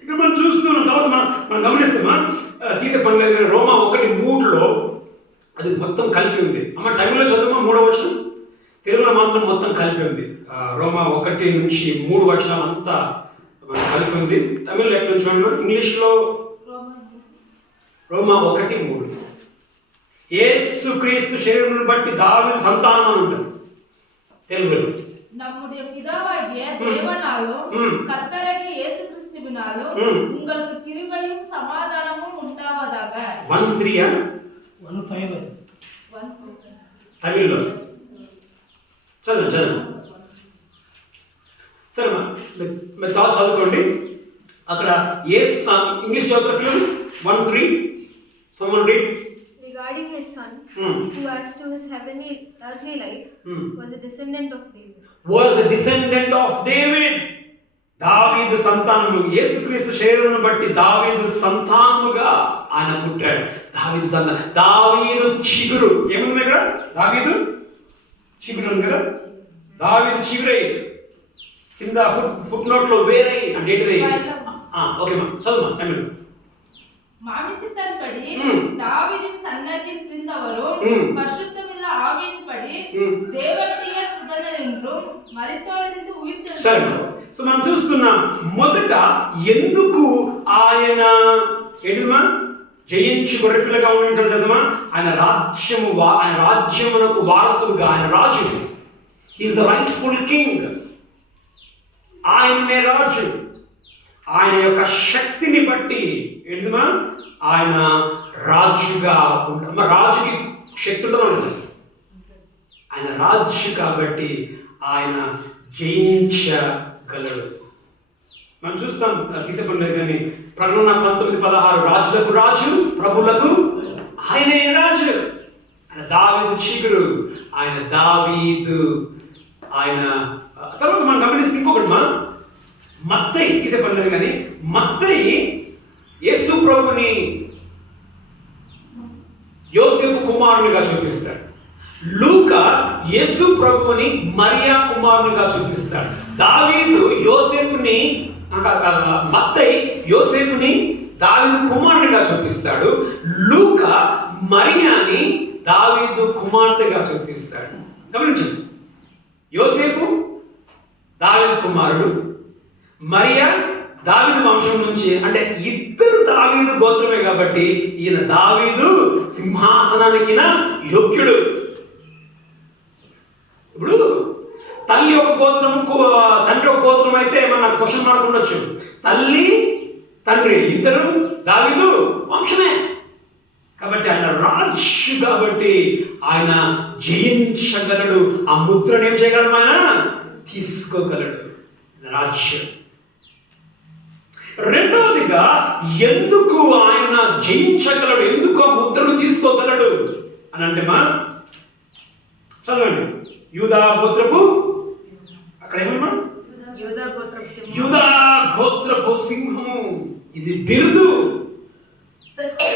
ఇక్కడ మనం చూస్తున్నాం. తర్వాత మనం గమనిస్తామా? తీసే పని లేదు. రోమా 1:3 అది మొత్తం కలిపి ఉంది. అమ్మ టైంలో చదువు 3వ వచనం. తెలుగులో మాత్రం మొత్తం కలిపి ఉంది. రోమా 1 నుంచి 3 వచనాలు అంతా కలిపి ఉంది. తమిళ్లో ఎట్లా చూడండి. ఇంగ్లీష్లో రోమా 1:3 యేసు క్రీస్తు శరీరం బట్టి దావీదు సంతానం అని ఉంటుంది తెలుగులో. நம்முடைய பிதாவாகிய தேவனாலும் கர்த்தராகிய இயேசு கிறிஸ்துவினாலும் உங்களுக்கு கிருபையும் சமாதானமும் உண்டாவதாக. 1:3 1:5 తమిళ్లో చదువు. సరే మీరు చదువుకోండి. అక్కడ English చదువుతున్నట్లు 1:3 someone read. Regarding his son, who as to his heavenly earthly life was a descendant of David. దావీదు సంతానము. యేసుక్రీస్తు శరీరమును బట్టి దావీదు సంతానముగా ఆయన పుట్టాడు. దావీదు చిగురు. ఏముంది ఇక్కడ? దావీదు చిగురు ఉంది కదా. దావీదు చిగురై కింద ఫుట్ నోట్లో వేరై అంటే ఏంటిది? ఓకే మా చదువు తమిళ. மாமிசத்தின்படி தாவீதின் சன்னதியில் இருந்தவரும் பரிசுத்தமுள்ள ஆவியின்படி தேவனுடைய சுதந்திரன் என்றும் மரித்தோரிலிருந்து உயிர்த்தெழுந்தார். సో మనం చూస్తున్నాం. మొదట ఎందుకు ఆయన ఎడుమా జయించు గొర్రెపిల్లగా ఉంటాడు తెలుసా? ఆయన రాజ్యమునకు వారసుగా ఆయన రాజు. Is the rightful king. ఆయనే రాజు. ఆయన యొక్క శక్తిని బట్టి ఏంటిమా ఆయన రాజుగా ఉంటాడు. రాజుకి శక్తి ఉంటుంది. ఆయన రాజు కాబట్టి ఆయన జయించగలడు. మనం చూస్తాం తీసేపడలేదు కానీ ప్రకటన 19:16 రాజులకు రాజు ప్రభులకు ఆయనే రాజు, ఆయన దావీదు చీకుడు, ఆయన దావీదు ఆయన. తర్వాత మనం గమనిస్తే ఇంకొకటి మత్తయి తీసేపడలేదు కానీ మత్తయి యేసు ప్రభుని యోసేపు కుమారునిగా చూపిస్తాడు. లూకా యేసు ప్రభుని మరియా కుమారునిగా చూపిస్తాడు. దావీదు యోసేపుని మత్తయి యోసేపుని దావీదు కుమారునిగా చూపిస్తాడు. లూకా మరియాని దావీదు కుమార్తెగా చూపిస్తాడు. గమనించండి, యోసేపు దావీదు కుమారుడు, మరియా దావీదు వంశం నుంచి, అంటే ఇద్దరు దావీదు గోత్రమే కాబట్టి ఈయన దావీదు సింహాసనానికి యోగ్యుడు. ఇప్పుడు తల్లి ఒక గోత్రం తండ్రి ఒక గోత్రం అయితే మన క్వశ్చన్ మార్క్ ఉండొచ్చు. తల్లి తండ్రి ఇద్దరు దావీదు వంశమే కాబట్టి ఆయన రాజు, కాబట్టి ఆయన జయించగలడు. ఆ ముద్రను ఏం చేయగలడు? ఆయన తీసుకోగలడు, రాజ్యం. రెండవదిగా ఎందుకు ఆయన జయించగలడు, ఎందుకు ఆ ముద్రను తీసుకోగలడు అని అంటే చదవండి. యూదా గోత్రపు అక్కడ ఏమన్నా యూదా గోత్రపు సింహము, ఇది బిరుదు.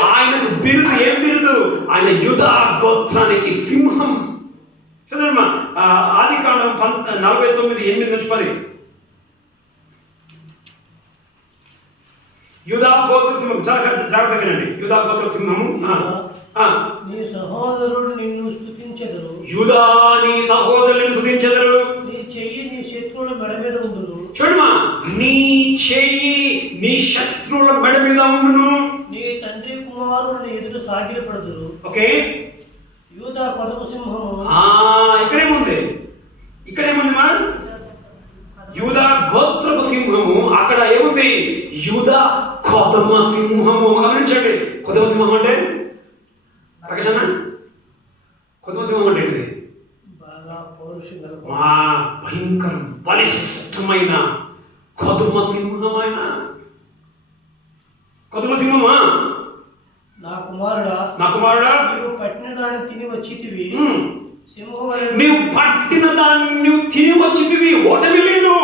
ఆయనకు బిరుదు, ఏం బిరుదు? ఆయన యూదా గోత్రానికి సింహం. చదవమ్మా ఆదికాండం 49:8-10. యూదా గోత్ర సింహం, జాగ్రత్తగా వినండి. యూదా గోత్ర సింహము. నీ సహోదరుడు నిన్ను స్తుతించెదరు. యూదా నీ సహోదరులను స్తుతించెదరు. నీ చెయ్యి నీ శత్రువుల మెడ మీద ఉండును. చూడమా, నీ చెయ్యి నీ శత్రువుల మెడ మీద ఉండును. నీ తండ్రి కుమారుడు నీ ఎదుట సాగిలపడుదురు. ఓకే, యూదా కొదమ సింహము. ఇక్కడేముంది? మా యూదా గోత్రపు సింహము. అక్కడ ఏముంది? యూదా కొదమ సింహము. గమనించండి, కొదమ సింహం అంటే ప్రకటన, కొదమ సింహం అంటే ఏంటిది? బాగా పౌరుషంగా భయంకరం బలిష్టమైన కొదమ సింహమైన కొదమ సింహమా. నా కుమారుడా, నీవు పట్టిన దాన్ని తిని వచ్చితివి. నీవు పట్టిన దాన్ని తిని వచ్చితివి, ఓటమి లేదు.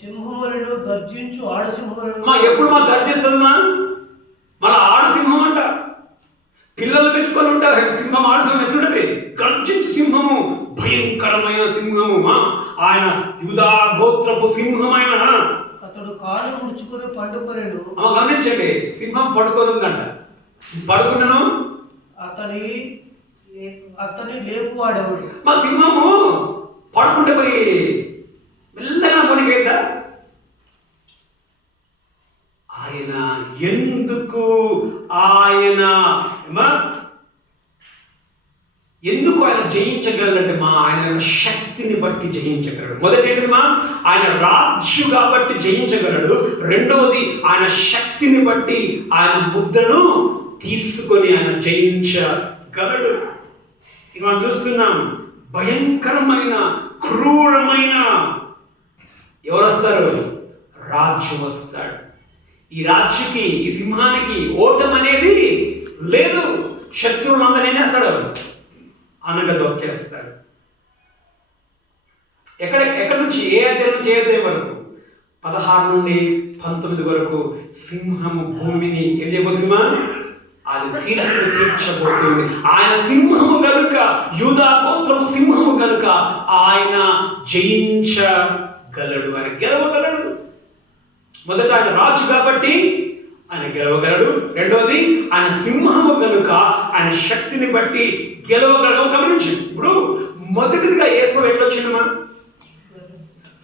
సింహములను గర్జించు ఆడసింహములను. ఎప్పుడు గర్జిస్తుంది మళ్ళీ ఆడసింహం అంట. పిల్లలు పెట్టుకొని ఉంటారు, సింహం ఆడసింహం ఎట్లుంటది? గర్జించు సింహము, భయంకరమైన సింహము. ఆయన యూదా గోత్రపు సింహమైన. అతడు కాలు ముడుచుకొని పండుకొనెను. గమనించండి, సింహం పడుకొని ఉందంట. పడుకున్నాను, అతని లేపు వాడేవాడు. మా సింహము పడుకుంటే పోయి మెల్లగా పడిపోయిందా? ఆయన ఎందుకు ఆయన జయించగలడంటే ఆయన యొక్క శక్తిని బట్టి జయించగలడు. మొదటి ఏంటిది ఆయన రాజు కాబట్టి జయించగలడు. రెండవది ఆయన శక్తిని బట్టి ఆయన ముద్రను తీసుకొని ఆయన జయించగలడు. ఇక మనం చూస్తున్నాం, భయంకరమైన క్రూరమైన ఎవరు వస్తారు? రాజు వస్తాడు. ఈ రాజుకి, ఈ సింహానికి ఓటమి అనేది లేదు. శత్రువులందరూ ఏం చేస్తాడు? అనగదొక్కేస్తాడు. ఎక్కడి నుంచి? ఏ అధ్యాయం నుంచి ఏ అధ్యాయం వరకు? 16 నుండి 19 వరకు సింహము భూమిని ఏం చేయబోతుందా? అది తీర్చబోతుంది. ఆయన సింహము కనుక, యూదా గోత్రము సింహము కనుక ఆయన జయించగలడు, ఆయన గెలవగలడు. మొదట ఆయన రాజు కాబట్టి ఆయన గెలవగలడు. రెండవది ఆయన సింహము కనుక ఆయన శక్తిని బట్టి గెలవగలడు. గమనించు, ఇప్పుడు మొదటిదిగా యేసు ఎట్లా వచ్చిండు?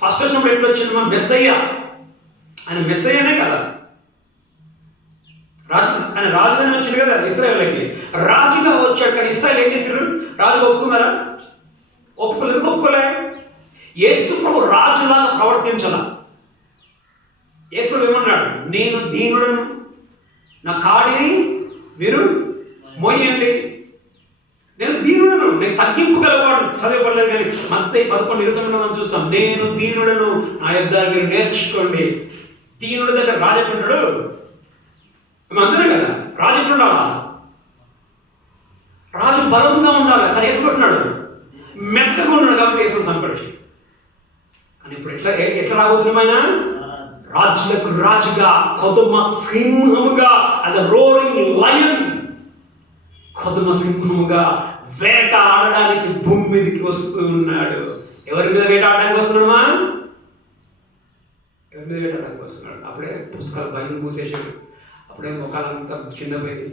ఫస్ట్ వచ్చినప్పుడు ఎట్లా వచ్చిండు? మెస్సయ్య. ఆయన మెస్సయ్యనే కదా, రాజు. ఆయన రాజుగానే వచ్చింది కదా ఇశ్రాయేలుకి. రాజుగా వచ్చాడు, కానీ ఇశ్రాయేలు ఏం చేశారు? రాజుగా ఒప్పుకున్నారా? ఒప్పుకోలేదు. ఒప్పుకోలే. యేసు ప్రభు రాజులాగా ప్రవర్తించాల. యేసు ప్రభు ఏమన్నాడు? నేను దీనుడను, నా కాడిని మీరు మోయండి. నేను దీనుడను, నేను తగ్గింపు గలవాడు. చదవబడలేదు కానీ మత్తయి 11:20 మనం చూస్తాం. నేను దీనుడను, నా యొద్ద మీరు నేర్చుకోండి. దీనుడి దగ్గర రాజు ఎట్లుంటాడు? అందరే కదా, రాజు ఎట్లుండాలా? రాజు బలంగా ఉండాలి. కానీ వేసుకుంటున్నాడు మెత్తగా ఉన్నాడు కాబట్టి వేసుకుని సంపడిచి. కానీ ఇప్పుడు ఎట్లా రాబోతున్నామైనా రాజులకు రాజుగా, కొదుమ సింహముగా, యాజ్ అ రోరింగ్ లయన్, కొదుమ సింహముగా వేట ఆడడానికి భూమి మీదకి వస్తూ ఉన్నాడు. ఎవరి మీద వేట ఆడడానికి వస్తున్నాడమ్మా? ఎవరి మీద వేట ఆడడానికి వస్తున్నాడు? అప్పుడే పుస్తకాలు బైబిల్ మూసేసాడు. అప్పుడే ముఖాలంతా చిన్నపోయింది.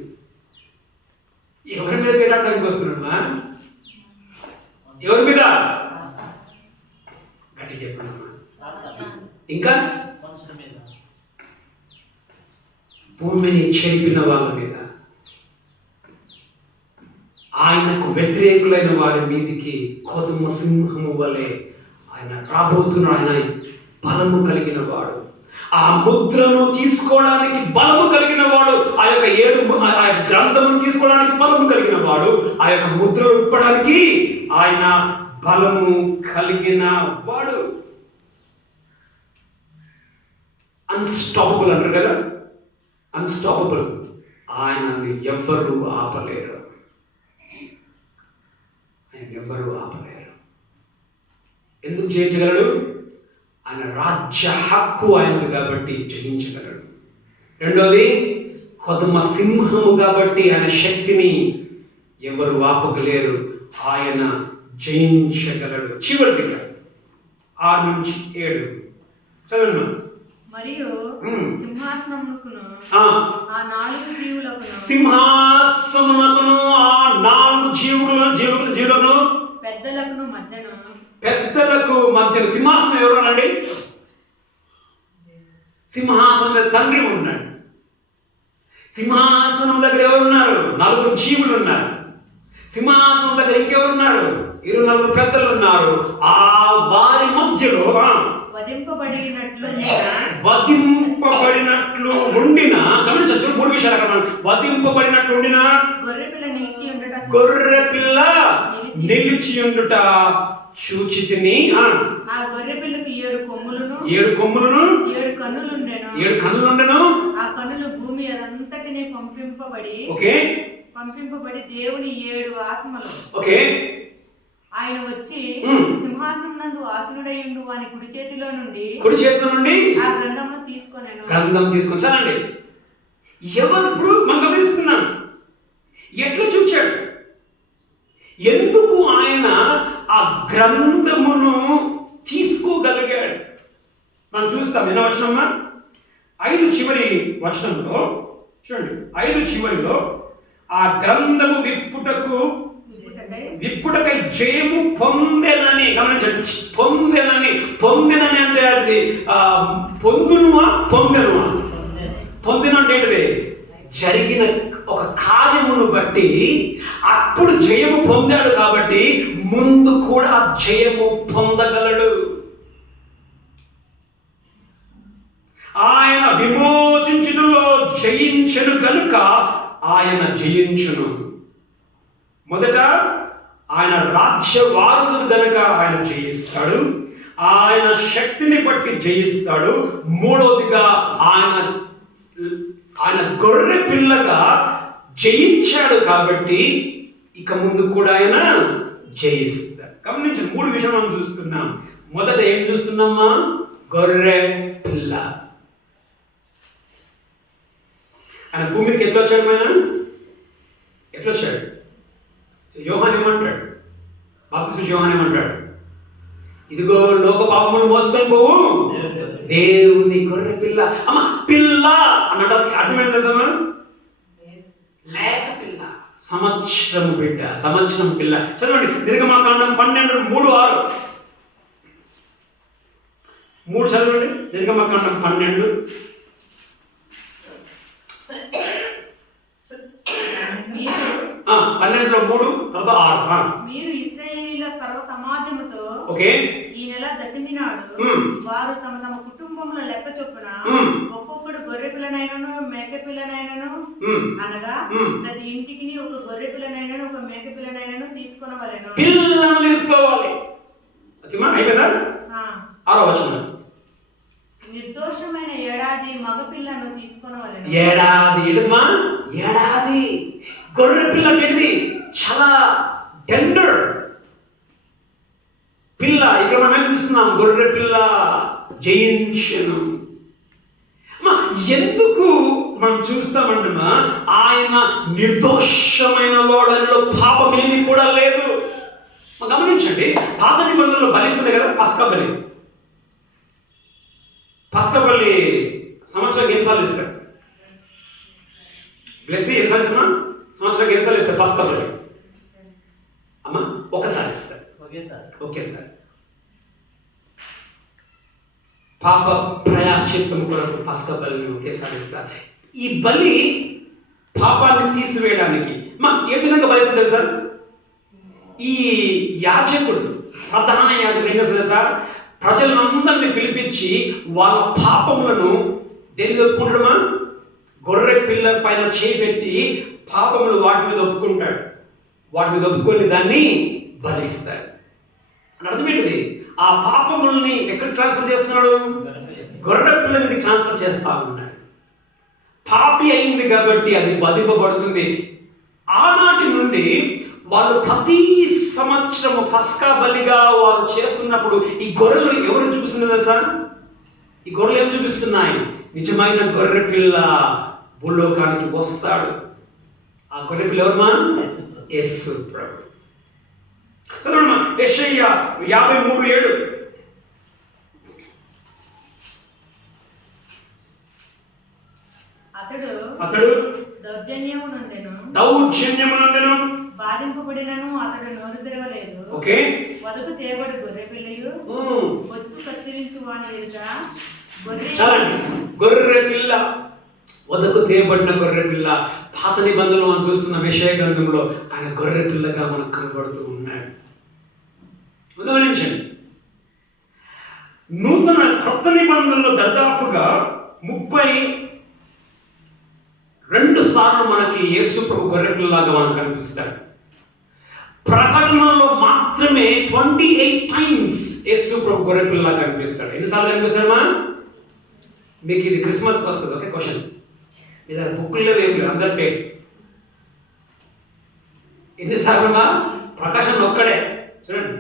ఎవరి మీద వేట ఆడడానికి వస్తున్నాడమ్మా? ఎవరి మీద? గట్టి చెప్పండమ్మా. ఇంకా భూమిని చెరిపిన వాళ్ళ మీద, ఆయనకు వ్యతిరేకులైన వారి మీదికి కొదుమ సింహము వలె ఆయన రాబోతున్నాడు. ఆయన బలము కలిగిన వాడు, ఆ ముద్రను తీసుకోవడానికి బలము కలిగిన వాడు, ఆ యొక్క గ్రంథమును తీసుకోవడానికి బలము కలిగిన వాడు, ఆ యొక్క ముద్రను విప్పడానికి ఆయన బలము కలిగిన వాడు. అన్స్టాపబుల్ అంటారు కదా, అన్స్టాపబుల్. ఆయనని ఎవ్వరూ ఆపలేరు, ఆయన ఎవ్వరూ ఆపలేరు. ఎందుకు జయించగలడు? ఆయన రాజ్య హక్కు ఆయనది కాబట్టి జయించగలడు. రెండోది, కొదుమ సింహము కాబట్టి ఆయన శక్తిని ఎవరు ఆపగలేరు, ఆయన జయించగలడు. చివరిది 6-7 చదవండి. మరియు సింహాసనమునకును ఆ 4 జీవులకును, సింహాసనమునకును ఆ 4 జీవులను పెద్దలకు మధ్యను. సింహాసనం ఎవరున్నారండి? సింహాసనం మీద తండ్రి ఉన్నాడు. సింహాసనం దగ్గర ఎవరున్నారు? 4 జీవులు ఉన్నారు. సింహాసనం దగ్గర ఇంకెవరున్నారు? 24 పెద్దలు ఉన్నారు. ఆ వారి మధ్యలో వధింపబడినట్లు ఉండిన, గమనించచ్చు 3 విషయాలు అక్కడ. వధింపబడినట్లు ఉండిన గొర్రె పిల్ల నిలిచి ఉండుట చూచితిని. ఆ గొర్రె పిల్లకు 7 కొమ్ములను 7 7 కన్నులుండెను. ఆ కన్నులు భూమి అదంతటిని పంపింపబడి దేవుని 7 ఆత్మలు. ఓకే, ఆయన వచ్చి సింహాసనం నందు ఆసీనుడయ్యుండు వాని కుడి చేతిలో నుండి ఆ గ్రంథమును తీసుకొని చాలండి. ఎవరు ఇప్పుడు మనం గమనిస్తున్నాం ఎట్లా చూచాడు, ఎందుకు ఆయన ఆ గ్రంథమును తీసుకోగలిగాడు మనం చూస్తాం. ఎన్నో వచనమ్మా? 5 చివరి వచనంలో చూడండి. 5 చివరిలో ఆ గ్రంథము విప్పుటకై జయము పొందెనని గమనించండి. పొందెనని అంటే అది పొందిన అంటే ఏంటిది? జరిగిన ఒక కార్యమును బట్టి అప్పుడు జయము పొందాడు కాబట్టి ముందు కూడా జయము పొందగలడు. ఆయన విమోచించుటలో జయించను కనుక ఆయన జయించును. మొదట ఆయన రాజ్య వారసుడు కనుక ఆయన జయిస్తాడు, ఆయన శక్తిని బట్టి జయిస్తాడు. మూడవదిగా ఆయన గొర్రె పిల్లగా జయించాడు కాబట్టి ఇక ముందు కూడా ఆయన జయిస్తాడు. గమనించి 3 విషయాలు మనం చూస్తున్నాం. మొదట ఏం చూస్తున్నామా? గొర్రె పిల్ల. ఆయన భూమికి ఎట్లా వచ్చాడు? ఎట్లా వచ్చాడు? యోహాన్ ఏమంటాడు? బాప్తిస్మ యోహాన్ ఏమంటాడు? ఇదిగో లోక పాపమును మోసుకొని పోవు దేవుని గొర్రె పిల్ల. అమ్మ పిల్ల అన్నట్టు అర్థమైంది తెలుసా? లేక పిల్ల, సంవత్సరం బిడ్డ, సంవత్సరం పిల్ల. చదవండి నిర్గమాకాండం 12:3 చదవండి. నిర్గమాకాండం 12 12లో 3 తర్వాత 6. మీరు ఇశ్రాయేలీయుల సర్వ సమాజముతో ఓకే ఈ నెల 10వ నాడు వారు తమ కుటుంబంలో లెక్క చొప్పున ఒక్కొక్కడు గొర్రె పిల్ల పిల్లనైనను మేక పిల్లనైనను అనగా ప్రతి ఇంటికి ఒక గొర్రె పిల్లనైనను ఒక మేక పిల్లనైనను తీసుకొనవలెను. పిల్లను తీసుకోవాలి. ఓకేమా, అయిపోయిందా? 6వ వచనం. నిర్దోషమైన ఏడాది మగ పిల్లను తీసుకొనవలెను. ఏడాది ఎడుమా, ఏడాది గొర్రె పిల్ల అనేది చాలా టెండర్ పిల్ల. ఇక్కడ మనం ఏం చూస్తున్నాం? గొర్రె పిల్ల జయించను. ఎందుకు మనం చూస్తామంటున్నా? ఆయన నిర్దోషమైన వాడలో పాపమేమీ కూడా లేదు. గమనించండి, పాత నిబంధనలు బలిస్తుంది కదా, పస్కా బలి. పస్కా బలి సంవత్సరానికి ఎన్నిసార్లు ఇస్తారు? బ్లెస్సీ ఎన్నిసార్లు ఇస్తామా? సంవత్సరానికి ఎన్నిసార్లు ఇస్తారు పస్కా బలి? అమ్మా, ఒకసారి ఇస్తారు. ఒకేసారి. పాప ప్రయాశ్చిత్తం కొరకు పస్కా బలిని ఒకేసారి ఇస్తారు. ఈ బలి పాపాన్ని తీసివేయడానికి ఏ విధంగా బలిస్తుంది సార్? ఈ యాజకుడు, ప్రధాన యాజకుడు ఏం చేస్తారు సార్? ప్రజలందరినీ పిలిపించి వాళ్ళ పాపములను దేని ఒప్పుకుంటాడమా? గొర్రె పిల్ల పైన చేపెట్టి పాపములు వాటి మీద ఒప్పుకుంటాడు. వాటి మీద ఒప్పుకొని దాన్ని బలిస్తాడు. అని అర్థమేంటిది? ఆ పాపములని ఎక్కడ ట్రాన్స్ఫర్ చేస్తున్నాడు? గొర్రె పిల్ల మీద ట్రాన్స్ఫర్ చేస్తా ఉన్నాడు. పాపి అయింది కాబట్టి అది వధింపబడుతుంది. ఆనాటి నుండి వాళ్ళు ప్రతి సంవత్సరము పస్కా బలిగా వారు చేస్తున్నప్పుడు ఈ గొర్రెలు ఎవరు చూపిస్తున్నారు సార్? ఈ గొర్రెలు ఏం చూపిస్తున్నాయి? నిజమైన గొర్రె పిల్ల భూలోకానికి వస్తాడు. ఆ గొర్రె పిల్ల ఎవరమ్మా? యేసు ప్రభు. యెషయా 53:7. అతడు దౌర్జన్యమునందెను బాధింపబడినను అతడు నోరు తెరవలేదు. ఓకే, వదకు తేబడి గొర్రె పిల్లయు వచ్చు కత్తిరించు వాని ఎదుట చాలండి. గొర్రె పిల్ల, వదకు తేబడిన గొర్రె పిల్ల. పాత నిబంధనలు మనం చూస్తున్న విషయ గ్రంథంలో ఆయన గొర్రె పిల్లగా మనకు కనబడుతూ ఉన్నాడు. గమనించండి, నూతన కొత్త నిబంధనలో దాదాపుగా 32 సార్లు మనకి యేసు ప్రభు గొర్రె పిల్లలాగా మనకు కనిపిస్తాడు. ప్రకటనలో మాత్రమే 28 టైమ్స్ యేసు ప్రభు గొర్రె పిల్లలాగా కనిపిస్తాడు. ఎన్నిసార్లు కనిపిస్తాడమ్మా? మీకు ఇది క్రిస్మస్ వస్తుంది. ఓకే, క్వశ్చన్ ఇది బుక్కుల్లో ఏమి లేదు, అందరు ఫేక్. ఎన్నిసార్లు ప్రకాశం ఒక్కడే చూడండి.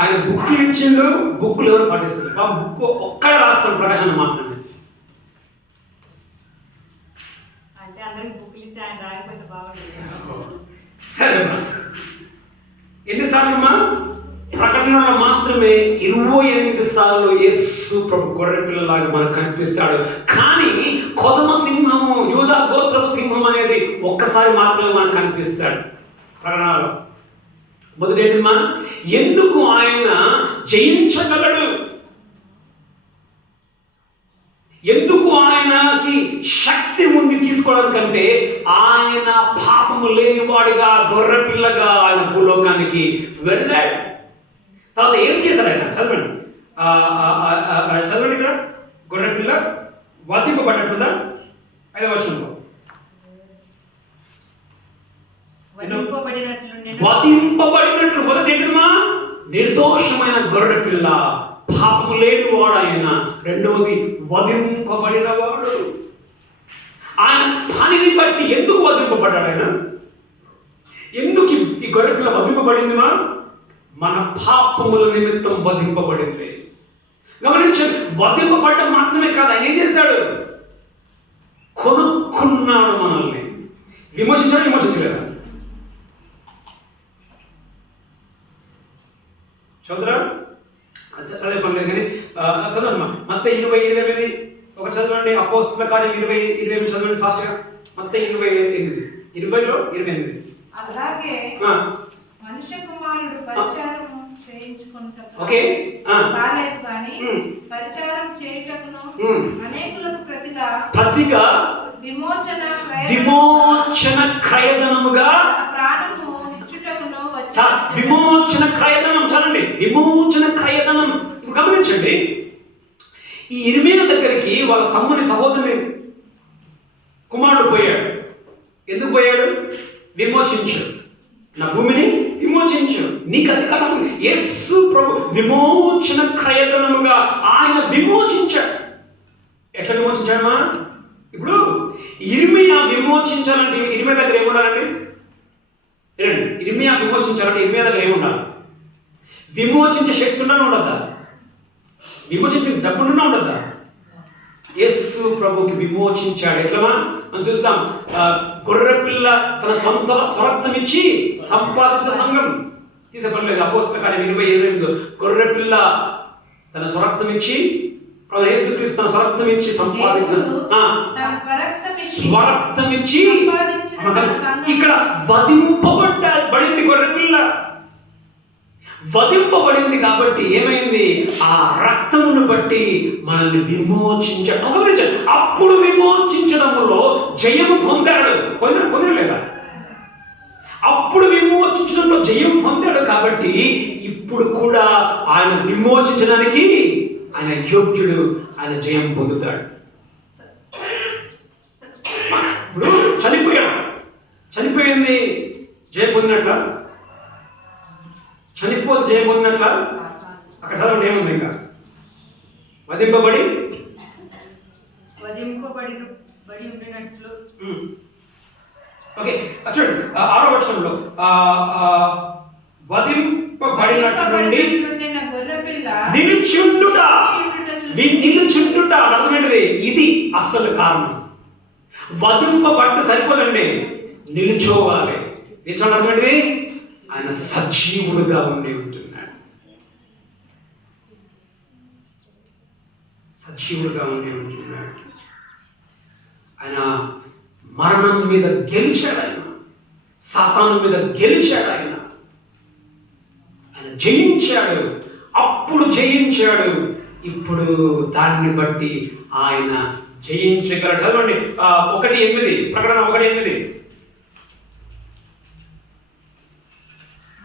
ఆయన బుక్లు ఇచ్చిండు, బుక్లు ఎవరు పాటిస్తారు? బుక్ ఒక్కడే రాస్తాం, ప్రకాశం మాత్రమే. అంటే అందరికి బుక్లు ఇచ్చి ఆయన రాయకపోతే బాగుంటుంది. సరే, ఎన్నిసార్లు అమ్మా? ప్రకటనలో మాత్రమే 28 సార్లు యేసు ప్రభు గొర్రె పిల్లలాగా మనకు కనిపిస్తాడు. కానీ కొదమ సింహము, యూదా గోత్రపు సింహం అనేది ఒక్కసారి మాత్రమే మనకు కనిపిస్తాడు ప్రకటనలో. మొదటి ఏంటమ్మా? ఎందుకు ఆయన జయించగలడు? ఎందుకు ఆయనకి శక్తి ఉంది తీసుకోవడానికంటే ఆయన పాపము లేనివాడిగా గొర్రె పిల్లగా ఆయన భూలోకానికి వెళ్ళాడు. తర్వాత ఏం చేశాడు ఆయన? చదవండి, చదవండి. ఇక్కడ గొర్రె పిల్ల వధింపబడ్డట్లుదా? 5వ వచనంలో వధింపబడినట్లు. మొదటి ఏంటమ్మా? నిర్దోషమైన గొర్రె పిల్ల, పాపము లేని వాడు ఆయన. రెండవది వధింపబడిన వాడు. ఆయన పనిని బట్టి ఎందుకు వధింపబడ్డాడు ఆయన? ఎందుకు ఈ గొర్రె పిల్ల వధింపబడిందిమా? మన పాపముల నిమిత్తం వధింపబడింది. గమనించండి, వధింపబడ్డం మాత్రమే కాదు, ఆయన ఏం చేశాడు? కొనుక్కున్నాడు మనల్ని. విమోచించాడు, విమోచించలేదా? చదువురా, చదివే పని లేదు కానీ చదవండి. మత్తయి 20:28 ఒక చదవండి. అపోస్తల కార్యం 20:28 చదవండి ఫాస్ట్గా. మత్తయి 20:20లో 28. అలాగే మనుష్య కుమారుడు పరిచారం చేయించుకొనుటకు ఓకే బాలేదు కానీ పరిచారం చేయుటకును అనేకులకు ప్రతిగా విమోచన క్రయధనముగా ప్రాణము ఇచ్చుటకును విమోచన క్రయధనం. చదండి, విమోచన క్రయధనం. ఇప్పుడు గమనించండి, ఈ ఇర్మీయా దగ్గరికి వాళ్ళ తమ్ముని సహోదరుని కుమారుడు పోయాడు. ఎందుకు పోయాడు? విమోచించు, నా భూమిని విమోచించు, నీకు అధికారం ఉంది. యేసు ప్రభు విమోచన క్రయధనముగా ఆయన విమోచించాడు. ఎట్లా విమోచించాడమ్మా? ఇప్పుడు ఇర్మీయా విమోచించాలంటే ఇర్మీయా దగ్గర ఏముండాలండి? ఇర్మీయా విమోచించాలంటే ఇర్మీయా దగ్గర ఏముండాలి? విమోచించే శక్తి ఉండనే ఉండద్దా? విమోచించే డబ్బులున్నా ఉండద్దా? యేసు ప్రభుకి విమోచించాడు. ఎట్లమా మనం చూస్తాం, గొర్రెపిల్ల తన సొంత స్వరక్తం ఇచ్చి సంపాదించిన సంఘం తీసేపడలేదు. అపోస్తల కార్యం 20:28 గొర్రెపిల్ల తన స్వరక్తం ఇచ్చి, యేసుక్రీస్తు తన స్వరక్తం ఇచ్చి సంపాదించిన స్వరక్తం ఇచ్చి ఇక్కడ వధింపబడింది గొర్రెపిల్ల. వధింపబడింది కాబట్టి ఏమైంది? ఆ రక్తమును బట్టి మనల్ని విమోచించడం. అప్పుడు విమోచించడంలో జయము పొందాడు. పొందలేదా? అప్పుడు విమోచించడంలో జయం పొందాడు కాబట్టి ఇప్పుడు కూడా ఆయన విమోచించడానికి ఆయన యోగ్యుడు, ఆయన జయం పొందుతాడు. ఇప్పుడు చనిపోయింది జయం పొందినట్ల, చనిపోతే జయం పొందినట్ల. అక్కడ చదవండి ఏముంది? ఇంకా వధింపబడి ఉండినట్లు. ఓకే, చూడండి 6వ వచనంలో వధింపబడినట్లుండి నిలుచుండుట. అర్థమేంటిది? ఇది అస్సలు కారణం. వధింపబడితే సరిపోదండి, నిలుచోవాలి. నిల్చోవడం అర్థమేంటిది? ఆయన సజీవుడుగా ఉండి ఉంటున్నాడు. సజీవుడుగా ఉండి ఉంటున్నాడు. ఆయన మరణం మీద గెలిచాడు. ఆయన సాతాను మీద గెలిచాడు. ఆయన జయించాడు. అప్పుడు జయించాడు. ఇప్పుడు దాన్ని బట్టి ఆయన జయించగలడు. చదవండి 1:8 ప్రకటన 1:8.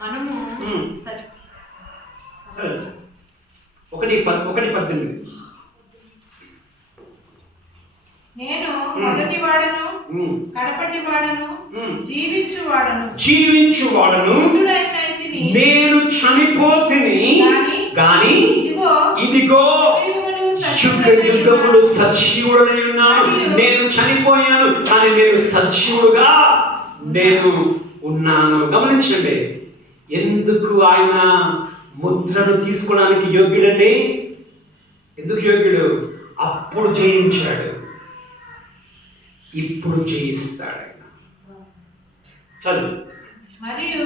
మనము 1:18 నేను మొదటి వాడను కడపటి వాడను జీవించువాడను నేను చనిపోతిని గాని ఇదిగో యుగములు సజీవుడనై ఉన్నాను. నేను చనిపోయాను కానీ నేను సజీవుడుగా నేను ఉన్నాను. గమనించండి, ఎందుకు ఆయన ముద్రను తీసుకోవడానికి యోగ్యుడండి? ఎందుకు యోగ్యుడు? అప్పుడు జయించాడు, ఇప్పుడు జయిస్తాడు. చదువు. మరియు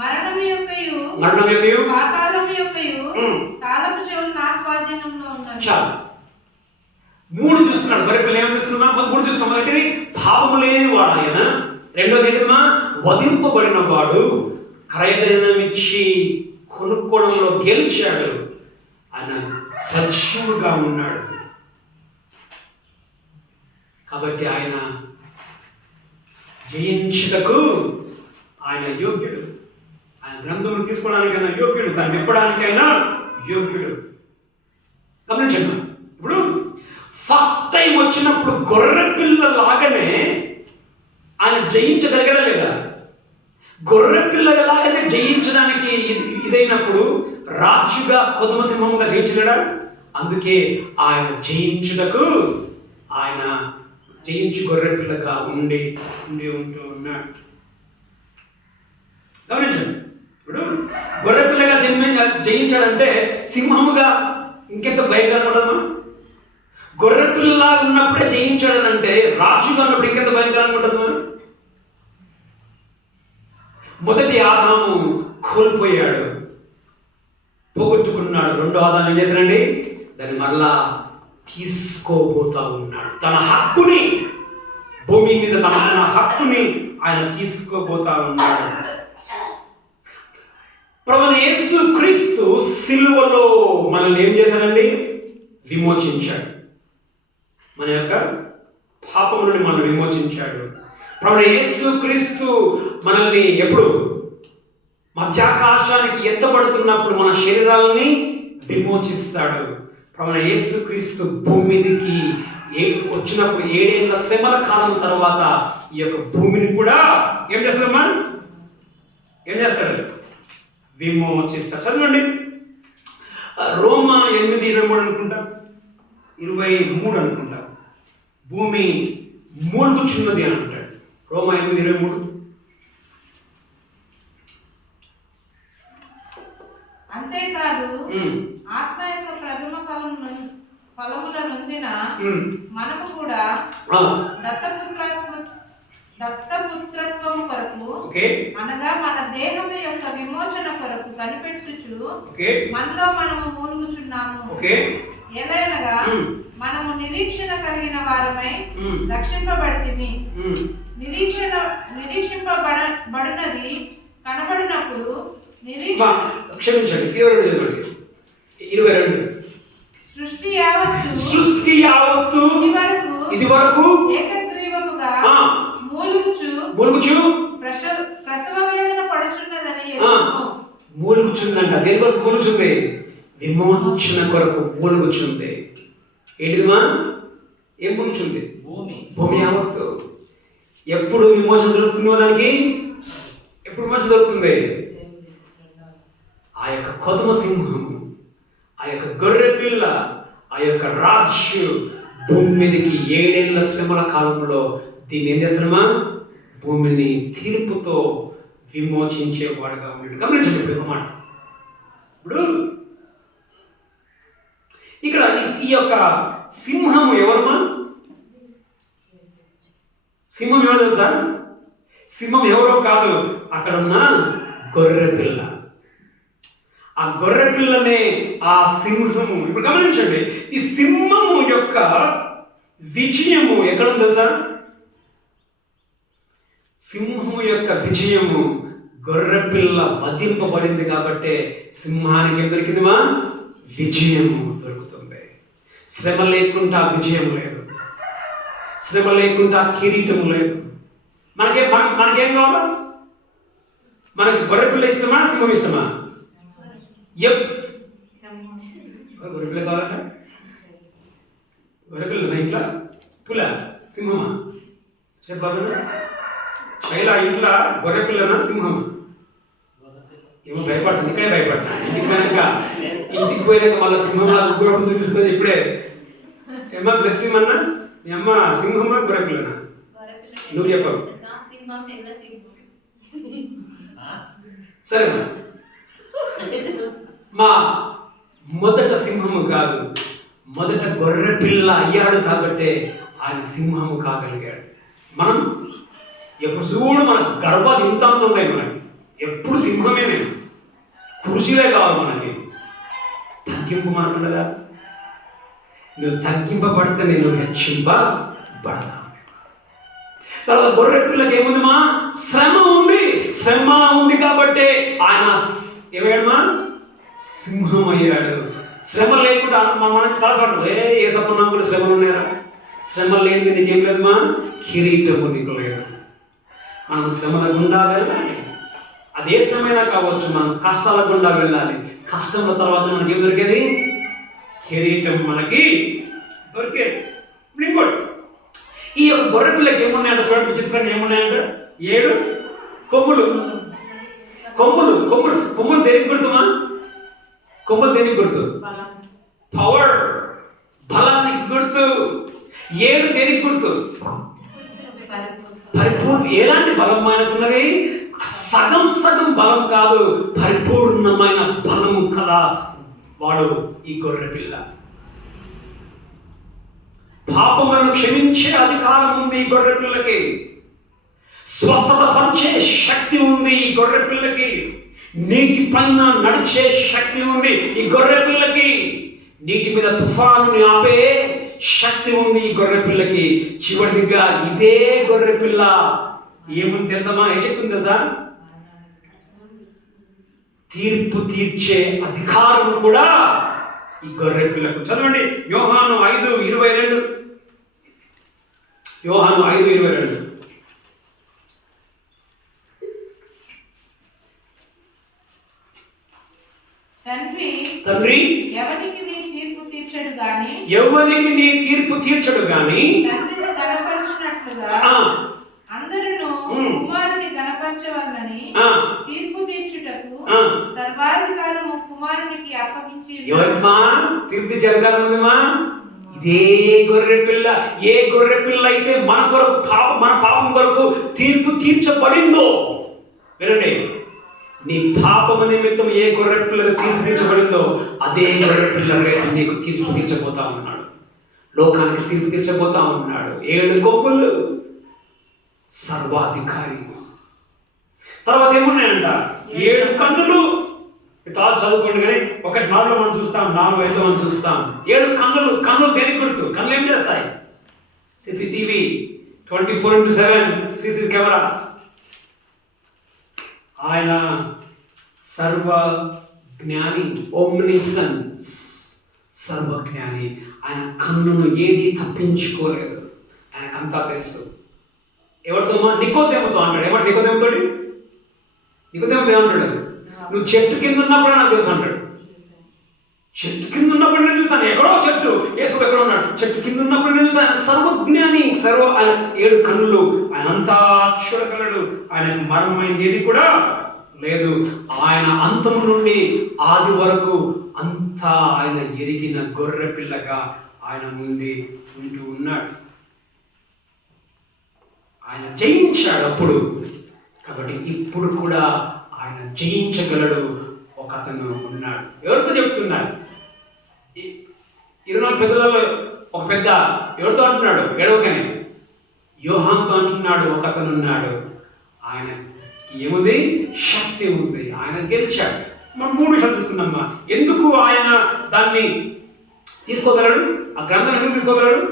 మరణం యొక్కయు పాతాళం యొక్కయు తాళపు చెవులు నా స్వాధీనంలో ఉన్నాయి. చాలు. 3 చూస్తున్నాడు. మరి ఏం చూస్తున్నా? 3 చూస్తున్నాం. మొదటిది భావము లేని వాడు ఆయన. రెండోది ఏంటమ్మా? వధింపబడిన వాడు, క్రయధనమిచ్చి కొనుక్కోవడంలో గెలిచాడు. ఆయన సజీవుగా ఉన్నాడు కాబట్టి ఆయన జయించుటకు ఆయన యోగ్యుడు. ఆయన గ్రంథములు తీసుకోవడానికైనా యోగ్యుడు, దాన్ని నింపడానికైనా యోగ్యుడు. గమనించండి, ఇప్పుడు ఫస్ట్ టైం వచ్చినప్పుడు గొర్రె పిల్ల లాగానే ఆయన జయించగలిగడా లేదా? గొర్రె పిల్లల లాగానే జయించడానికి ఇదైనప్పుడు రాజుగా కొదమ సింహంగా జయించలేడా? అందుకే ఆయన జయించుటకు ఆయన జయించి గొర్రె పిల్లగా ఉంటూ ఉన్నాడు. గమనించండి, ఇప్పుడు గొర్రె పిల్లగా జయించాడంటే సింహముగా ఇంకెంత భయంకరంగా ఉండదమ్మా? గొర్రె పిల్లలా ఉన్నప్పుడే జయించాడనంటే రాజుగా ఉన్నప్పుడు ఇంకెంత భయంకరంగా ఉంటుందమ్మా? మొదటి ఆదాము కోల్పోయాడు, పోగొట్టుకున్నాడు. రెండో ఆదాము ఏం చేశాడండి? దాన్ని మళ్ళా తీసుకోబోతా ఉన్నాడు. తన హక్కుని, భూమి మీద తన హక్కుని ఆయన తీసుకోబోతా ఉన్నాడు. ప్రభువైన యేసు క్రీస్తు సిలువలో మనల్ని ఏం చేశాడండి? విమోచించాడు. మన యొక్క పాపము నుండి మనల్ని విమోచించాడు. ప్రభువైన యేసు క్రీస్తు మనల్ని ఎప్పుడు మధ్యాకాశానికి ఎత్తబడుతున్నప్పుడు మన శరీరాలని విమోచిస్తాడు. ప్రభువైన యేసుక్రీస్తు భూమి మీదకి వచ్చినప్పుడు 7 ఏళ్ల శ్రమల కాలం తర్వాత ఈ యొక్క భూమిని కూడా ఏం చేస్తారమ్మా? ఏం చేస్తాడు? విమోచిస్తాడు. చదవండి, రోమా 8:23 అనుకుంటా, 23 అనుకుంటా. భూమి మూలుగుచున్నది అని అంటాడు. రోమా 8:23. అంతేకాదు ఆత్మ యొక్క ప్రథమ ఫలముల నొందిన మనము కూడా దత్తపుత్రత్వము కొరకు అనగా మన దేహము యొక్క విమోచన కొరకు కనిపెట్టుచు మనలో మనము మూలుగుచున్నాము. ఎలైనగా మనము నిరీక్షణ కలిగిన వారమై రక్షింపబడితిమి. నిరీక్షింపబడినది కనబడినప్పుడు క్షమించండి, 22. సృష్టి యావత్తు ఇది వరకు ఏకగ్రీవముగా మూలుగుచు ప్రసవ వేదన పడుచున్నదని మూలుగుచుందంట. దేని కొరకు మూలుగుచుంది? విమోచన కొరకు మూలుగుచుంది. ఏంటిదిమా? ఏం మూలుగుచుంది? భూమి యావత్తు. ఎప్పుడు విమోచన దొరుకుతుందో దానికి? ఎప్పుడు విమోచన దొరుకుతుంది? ఆ యొక్క కొదమ సింహము, ఆ యొక్క గొర్రె పిల్ల, ఆ యొక్క రాజు భూమి మీదకి 7 ఏళ్ల శ్రమల కాలంలో దీన్ని ఏం చేస్తున్నామా? భూమిని తీర్పుతో విమోచించేవాడుగా ఉన్నాడు. గమనించండి ఇప్పుడు ఒక మాట. ఇప్పుడు ఇక్కడ ఈ యొక్క సింహము ఎవరమ్మా? సింహం ఎవరు తెలుసా? సింహం ఎవరో కాదు, అక్కడ ఉన్న గొర్రె పిల్ల. ఆ గొర్రె పిల్లనే ఆ సింహము. ఇప్పుడు గమనించండి, ఈ సింహము యొక్క విజయము ఎక్కడ ఉంది తెలుసా? సింహము యొక్క విజయము గొర్రె పిల్ల వధింపబడింది కాబట్టి సింహానికి ఏం దొరికిందిమా? విజయము దొరుకుతుంది. శ్రమ లేకుండా విజయం లేదు, శ్రమ లేకుండా కిరీటం లేదు. మనకేం కావాలా? మనకి గొర్రె పిల్ల ఇష్టమా, సింహం ఇష్టమా? గొర్రెపిల్ల కావాలంట. గొర్రెపిల్ల నా ఇంట్లో పుల సింహమా? చెప్పాలి. శైలా ఇంట్లో గొర్రెపిల్లనా సింహమా? ఏమో భయపడతాను, ఇక్కడే భయపడతాను. ఇంటికి పోయినాక వాళ్ళ సింహం ఉగ్రహం చూపిస్తుంది. ఇప్పుడే ఏమా బ్లెస్సింగ్ అన్నా, మీ అమ్మ సింహమా గొర్రెపిల్లనా? నువ్వు చెప్పావు. సరేమ్మా, మా మొదట సింహము కాదు, మొదట గొర్రె పిల్ల అయ్యాడు కాబట్టి ఆయన సింహము కాగలిగాడు. మనం ఎప్పుడు చూడు మన గర్వాలు ఇంత అంత ఉన్నాయి. మనకి ఎప్పుడు సింహమే, నేను కృషిలే కావాలి. మనకి తగ్గింపు మనకుండదా? నువ్వు తగ్గింపబడితే నేను హెచ్చింపబడతా. తర్వాత గొర్రె పిల్లకి ఏముంది? శ్రమ ఉంది. శ్రమ ఉంది కాబట్టి ఆయన ఏమయ్యాడు? సింహం అయ్యాడు. శ్రమ లేకుండా మనకి సాసపడు. ఏ సపన్నా కూడా శ్రమలు ఉన్నాయా? శ్రమ లేనిది నీకేం లేదమ్మా? కిరీటము నీకు లేదు. మనం శ్రమల గుండా వెళ్ళాలి. అదే శ్రమైనా కావచ్చు, మనం కష్టాల గుండా వెళ్ళాలి. కష్టంల తర్వాత మనకి ఏం దొరికేది? కిరీటం మనకి దొరికేది. ఇప్పుడు ఇంకోటి, ఈ యొక్క గొర్రె పిల్లకి ఏమున్నాయంట? చూడండి చిత్రంగా ఏమున్నాయంట? 7 కొమ్ములు. కొమ్ములు కొమ్ములు కొమ్ములు దేనికి గుర్తుమా? కొమ్ములు దేనికి గుర్తు? పవర్, బలానికి గుర్తు. 7 దేనికి గుర్తు? పరిపూర్ణ. ఎలాంటి బలం ఆయనకున్నది? సగం సగం బలం కాదు, పరిపూర్ణమైన బలము కదా వాడు ఈ గొర్రె పిల్ల. పాపములను క్షమించే అధికారం ఉంది ఈ గొర్రె పిల్లకి. స్వస్థత పంచే శక్తి ఉంది ఈ గొర్రె పిల్లకి. నీటి పైన నడిచే శక్తి ఉంది ఈ గొర్రె పిల్లకి. నీటి మీద తుఫానుని ఆపే శక్తి ఉంది ఈ గొర్రె పిల్లకి. చివరిగా ఇదే గొర్రె పిల్ల ఏముంది తెలుసా? ఏ శక్తి ఉంది తెలుసా? తీర్పు తీర్చే అధికారం కూడా ఈ గొర్రె పిల్లకు. చదవండి యోహాను 5:22. యోహాను 5:22. తండ్రి ఎవరికి నీ తీర్పు తీర్చడు గాని తండ్రిని కనపరచినట్లుగా ఆ, అందరూ ఉమ్. కుమారుని కనపరచవాలని ఆ, తీర్పు తీర్చుటకు ఆ. సర్వాధికారము కుమారునికి అప్పగించి ఎవరమ్మా తీర్పు జరగాలనుందిమా? ఇదే గొర్రె పిల్ల. ఏ గొర్రె పిల్ల అయితే మన కొరకు మన పాపం కొరకు తీర్పు తీర్చబడిందో, వినండి, నీ పాపము నిమిత్తం ఏ గొర్రె పిల్లగా తీర్పు తీర్చబడిందో అదే గొర్రె పిల్ల రేపు నీకు తీర్పు తీర్చబోతా ఉన్నాడు. లోకానికి తీర్పు తీర్చబోతా ఉన్నాడు. 7 కొమ్ములు, సర్వాధికారి. తర్వాత ఏమున్నాయంట? 7 కన్నులు. ఇట్లా చదువుకోండి కానీ 1:4 మనం చూస్తాం, 4:5 మనం చూస్తాం. 7 కన్నులు. కన్నులు దేనికి గుర్తు? కన్నులు ఏం చేస్తాయి? CCTV 24/7 CC camera. ఆయన సర్వజ్ఞాని, ఓమ్నిసెన్స్, సర్వజ్ఞాని. ఆయన కన్నును ఏది తప్పించుకోలేదు. ఆయనకంతా తెలుసు. ఎవరితో? నికోదేముతో అంటాడు. ఏమంటే నికోదేముతోటి? నికోదేముతో ఏమంటాడు? నువ్వు చెట్టు కింద ఉన్నప్పుడు నాకు తెలుసు అంటాడు. చెట్టు కింద ఉన్నప్పుడు నేను చూసాను. ఎక్కడో చెట్టు, యేసు ఎక్కడో ఉన్నాడు. చెట్టు కింద ఉన్నప్పుడు నేను చూసాను. సర్వజ్ఞాని, ఆయన 7 కన్నులు. ఆయన అంతా చూడగలడు. ఆయనకు మరణమైంది ఏది కూడా లేదు. ఆయన అంతం నుండి ఆది వరకు అంతా ఆయన ఎరిగిన గొర్రె పిల్లగా ఆయన ముందు ఉంటూ ఉన్నాడు. ఆయన జయించాడు అప్పుడు. కాబట్టి ఇప్పుడు కూడా ఆయన జయించగలడు. ఒక అతను ఉన్నాడు. ఎవరితో చెప్తున్నాడు? 24 పెద్దలలో ఒక పెద్ద ఎవరితో అంటున్నాడు? ఎడవకని యోహాన్తో అంటున్నాడు. ఒక అతను ఉన్నాడు. ఆయన ఏముంది? శక్తి ఉంది. ఆయన గెలిచాడు. మనం 3 విషయాలు తీసుకున్నామ్మా. ఎందుకు ఆయన దాన్ని తీసుకోగలడు? ఆ గ్రంథం ఎందుకు తీసుకోగలడు?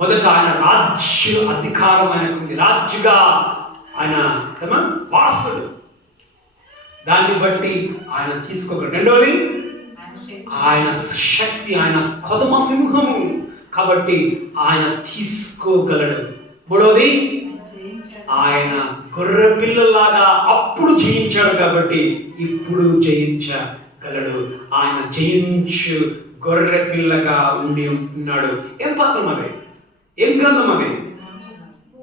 మొదట ఆయన రాజ్య అధికారం ఆయనకుంది. రాజుగా ఆయన వారసుడు. దాన్ని బట్టి ఆయన తీసుకోగలడు. రెండవది ఆయన శక్తి, ఆయన కొదమ సింహము కాబట్టి ఆయన తీసుకోగలడు. మూడవది ఆయన గొర్రె పిల్లలాగా అప్పుడు జయించాడు కాబట్టి ఇప్పుడు జయించగలడు. ఆయన జయించు గొర్రె పిల్లగా ఉండి ఉంటున్నాడు. ఏం పత్రం అది? ఏం గ్రంథం అది?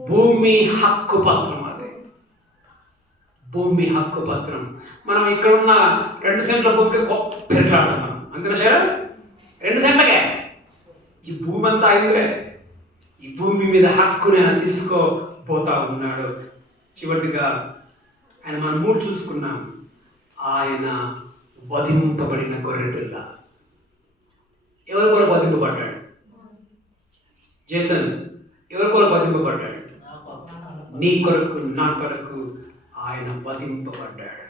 భూమి హక్కు పత్రం. అది భూమి హక్కు పత్రం. మనం ఇక్కడ ఉన్న 2 సెంట్ల భూమికి పెరగలాడు మనం. అంతేనా సార్? 2 సెంట్లకే ఈ భూమి అంతా అయిందే. ఈ భూమి మీద హక్కుని ఆయన తీసుకోబోతా ఉన్నాడు. చివరిగా ఆయన మనం 3 చూసుకున్నాం. ఆయన వధింపబడిన గొర్రె పిల్ల. ఎవరి కొరకు వధింపబడ్డాడు? జేసన్, ఎవరి కొరకు వధింపబడ్డాడు? నీ కొరకు, నా కొరకు ఆయన వధింపబడ్డాడు.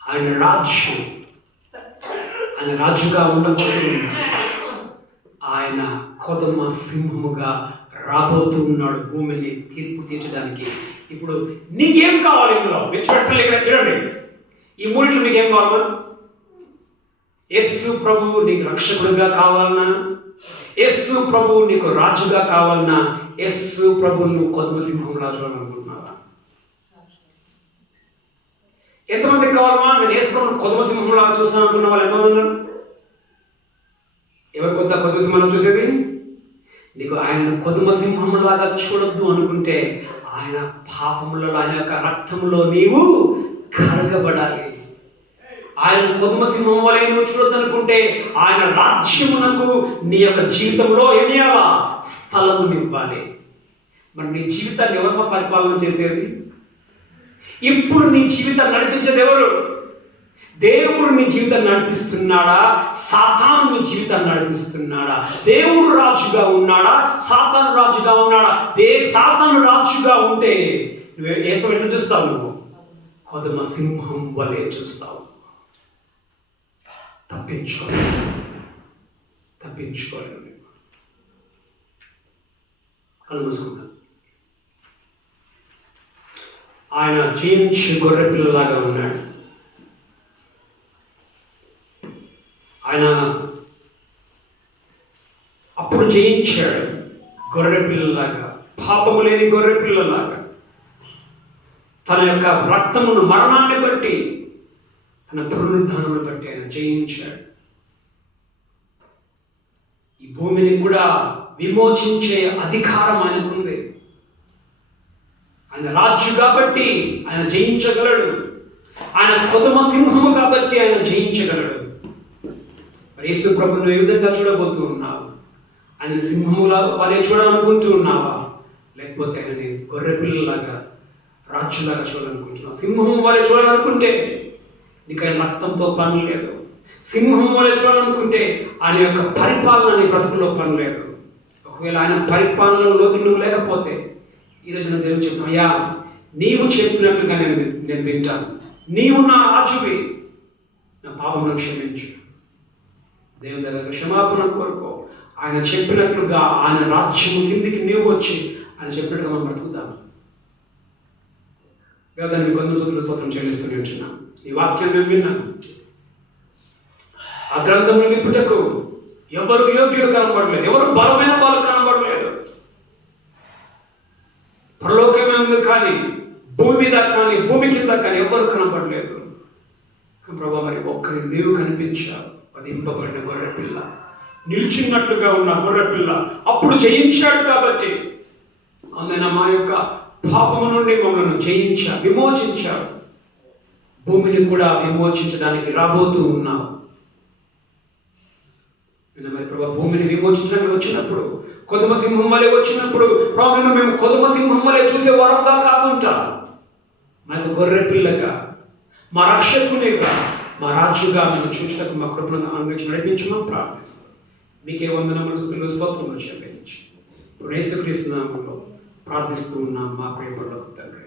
ఆయన రాజ్యం, ఆయన రాజుగా ఉండబోతున్నాడు. ఆయన కొదమ సింహముగా రాబోతూ ఉన్నాడు భూమిని తీర్పు తీర్చడానికి. ఇప్పుడు నీకేం కావాలి? ఇందులో విడిచిపెట్టలే. ఇక్కడ చూడండి, ఈ 3 మీకేం కావాలన్నా? యేసు ప్రభు నీకు రక్షకుడుగా కావాలన్నా? యేసు ప్రభు నీకు రాజుగా కావాలన్నా? యేసు ప్రభు నువ్వు కొదమ సింహం రాజు అని అనుకుంటున్నావా? ఎంతమందికి కావాలమ్మా? నేను యేసు ప్రభు కొదమ సింహం లాగా చూస్తాను అనుకున్న వాళ్ళు ఎంతమంది ఉన్నారు? ఎవరి కొదమ సింహం చూసేది? నీకు ఆయన కొదమ సింహం లాగా చూడొద్దు అనుకుంటే ఆయన పాపములలో, ఆయన యొక్క రక్తంలో నీవు కడగబడాలి. ఆయన కొదమ సింహం వలె నువ్వు చూడొద్దు అనుకుంటే ఆయన రాజ్యమునకు నీ యొక్క జీవితంలో ఏమియాలా? స్థలము నివ్వాలి. మరి నీ జీవితాన్ని ఎవరమ్మా పరిపాలన చేసేది? ఇప్పుడు నీ జీవితాన్ని నడిపించేది ఎవరు? దేవుడు నీ జీవితాన్ని నడిపిస్తున్నాడా? సాతాను నీ జీవితాన్ని నడిపిస్తున్నాడా? దేవుడు రాజుగా ఉన్నాడా? సాతాను రాజుగా ఉన్నాడా? సాతాను రాజుగా ఉంటే నువ్వు యేసు ఎట్లా చూస్తావు? నువ్వు కొదమ సింహం వలె చూస్తావు. తప్పించుకోలేవు. కళ్ళు మూసుకుంటా. ఆయన జయించు గొర్రె పిల్లలాగా ఉన్నాడు. ఆయన అప్పుడు జయించాడు గొర్రె పిల్లలాగా, పాపము లేని గొర్రె పిల్లలాగా. తన యొక్క రక్తమును, మరణాన్ని బట్టి, తన పునరుద్ధానాన్ని బట్టి ఆయన జయించాడు. ఈ భూమిని కూడా విమోచించే అధికారం ఆయనకుంది. ఆయన రాజు కాబట్టి ఆయన జయించగలడు. ఆయన కొదమ సింహము కాబట్టి ఆయన జయించగలడు. మరి యేసు ప్రభువును ఏ విధంగా చూడబోతూ ఉన్నావు? ఆయన సింహములా వారే చూడాలనుకుంటూ ఉన్నావా? లేకపోతే ఆయనని గొర్రె పిల్లలాగా రాజులాగా చూడాలనుకుంటున్నావు? సింహము వారే చూడాలనుకుంటే నీకు ఆయన రక్తంతో పని లేదు. సింహం వారే చూడాలనుకుంటే ఆయన యొక్క పరిపాలన నీ బ్రతుకులో పని లేదు. ఒకవేళ ఆయన పరిపాలనలోకి నువ్వు లేకపోతే ఈరోజు నేను దేవుడు చెప్తాను, అయ్యా నీవు చెప్పినట్లుగా నేను వింటాను. నీవు నా రాజువి, నా పాపమును క్షమించు. దేవుని దగ్గర క్షమాపణ కోరుకో. ఆయన చెప్పినట్లుగా ఆయన రాజ్యము కిందికి నీవు వచ్చి ఆయన చెప్పినట్టుగా మనం బ్రతుకుతాం. దాన్ని కొందరు చదువులు స్తోత్రం చెల్లిస్తూనే ఉంటున్నాం. ఈ వాక్యం మేము విన్నాను. ఆ గ్రంథంలో విప్పుటకు ఎవరు యోగ్యులు కనబడలేదు, ఎవరు బలమైన వాళ్ళు కనబడలేదు. పరలోకమే ఉంది కానీ భూమి మీద కానీ భూమి కింద కానీ ఎవరు కనబడలేదు. ప్రభా మరి ఒక్కరి నీవు కనిపించావు. వధింపబడిన గొర్రెపిల్ల, నిల్చున్నట్లుగా ఉన్న గొర్రెపిల్ల అప్పుడు జయించాడు కాబట్టి అందున మా యొక్క పాపము నుండి మమ్మల్ని జయించావు, విమోచించావు. భూమిని కూడా విమోచించడానికి రాబోతూ ఉన్నావు. మరి ప్రభా భూమిని విమోచించడానికి వచ్చినప్పుడు కొదమ సింహం వలె వచ్చినప్పుడు ప్రభువును మేము కొదమ సింహం వలె చూసే వారంగా కాకుండా మాకు గొర్రె పిల్లగా, మా రక్షకునిగా, మా రాజుగా మేము చూసినట్టు మా కృపను అనుభవించి నడిపించమని ప్రార్థిస్తాం. మీకే వందనములు స్తుతులు స్తోత్రములు చెల్లించి ఇప్పుడు యేసుక్రీస్తు నామములో ప్రార్థిస్తూ ఉన్నాం మా ప్రియ పరలోక తండ్రి.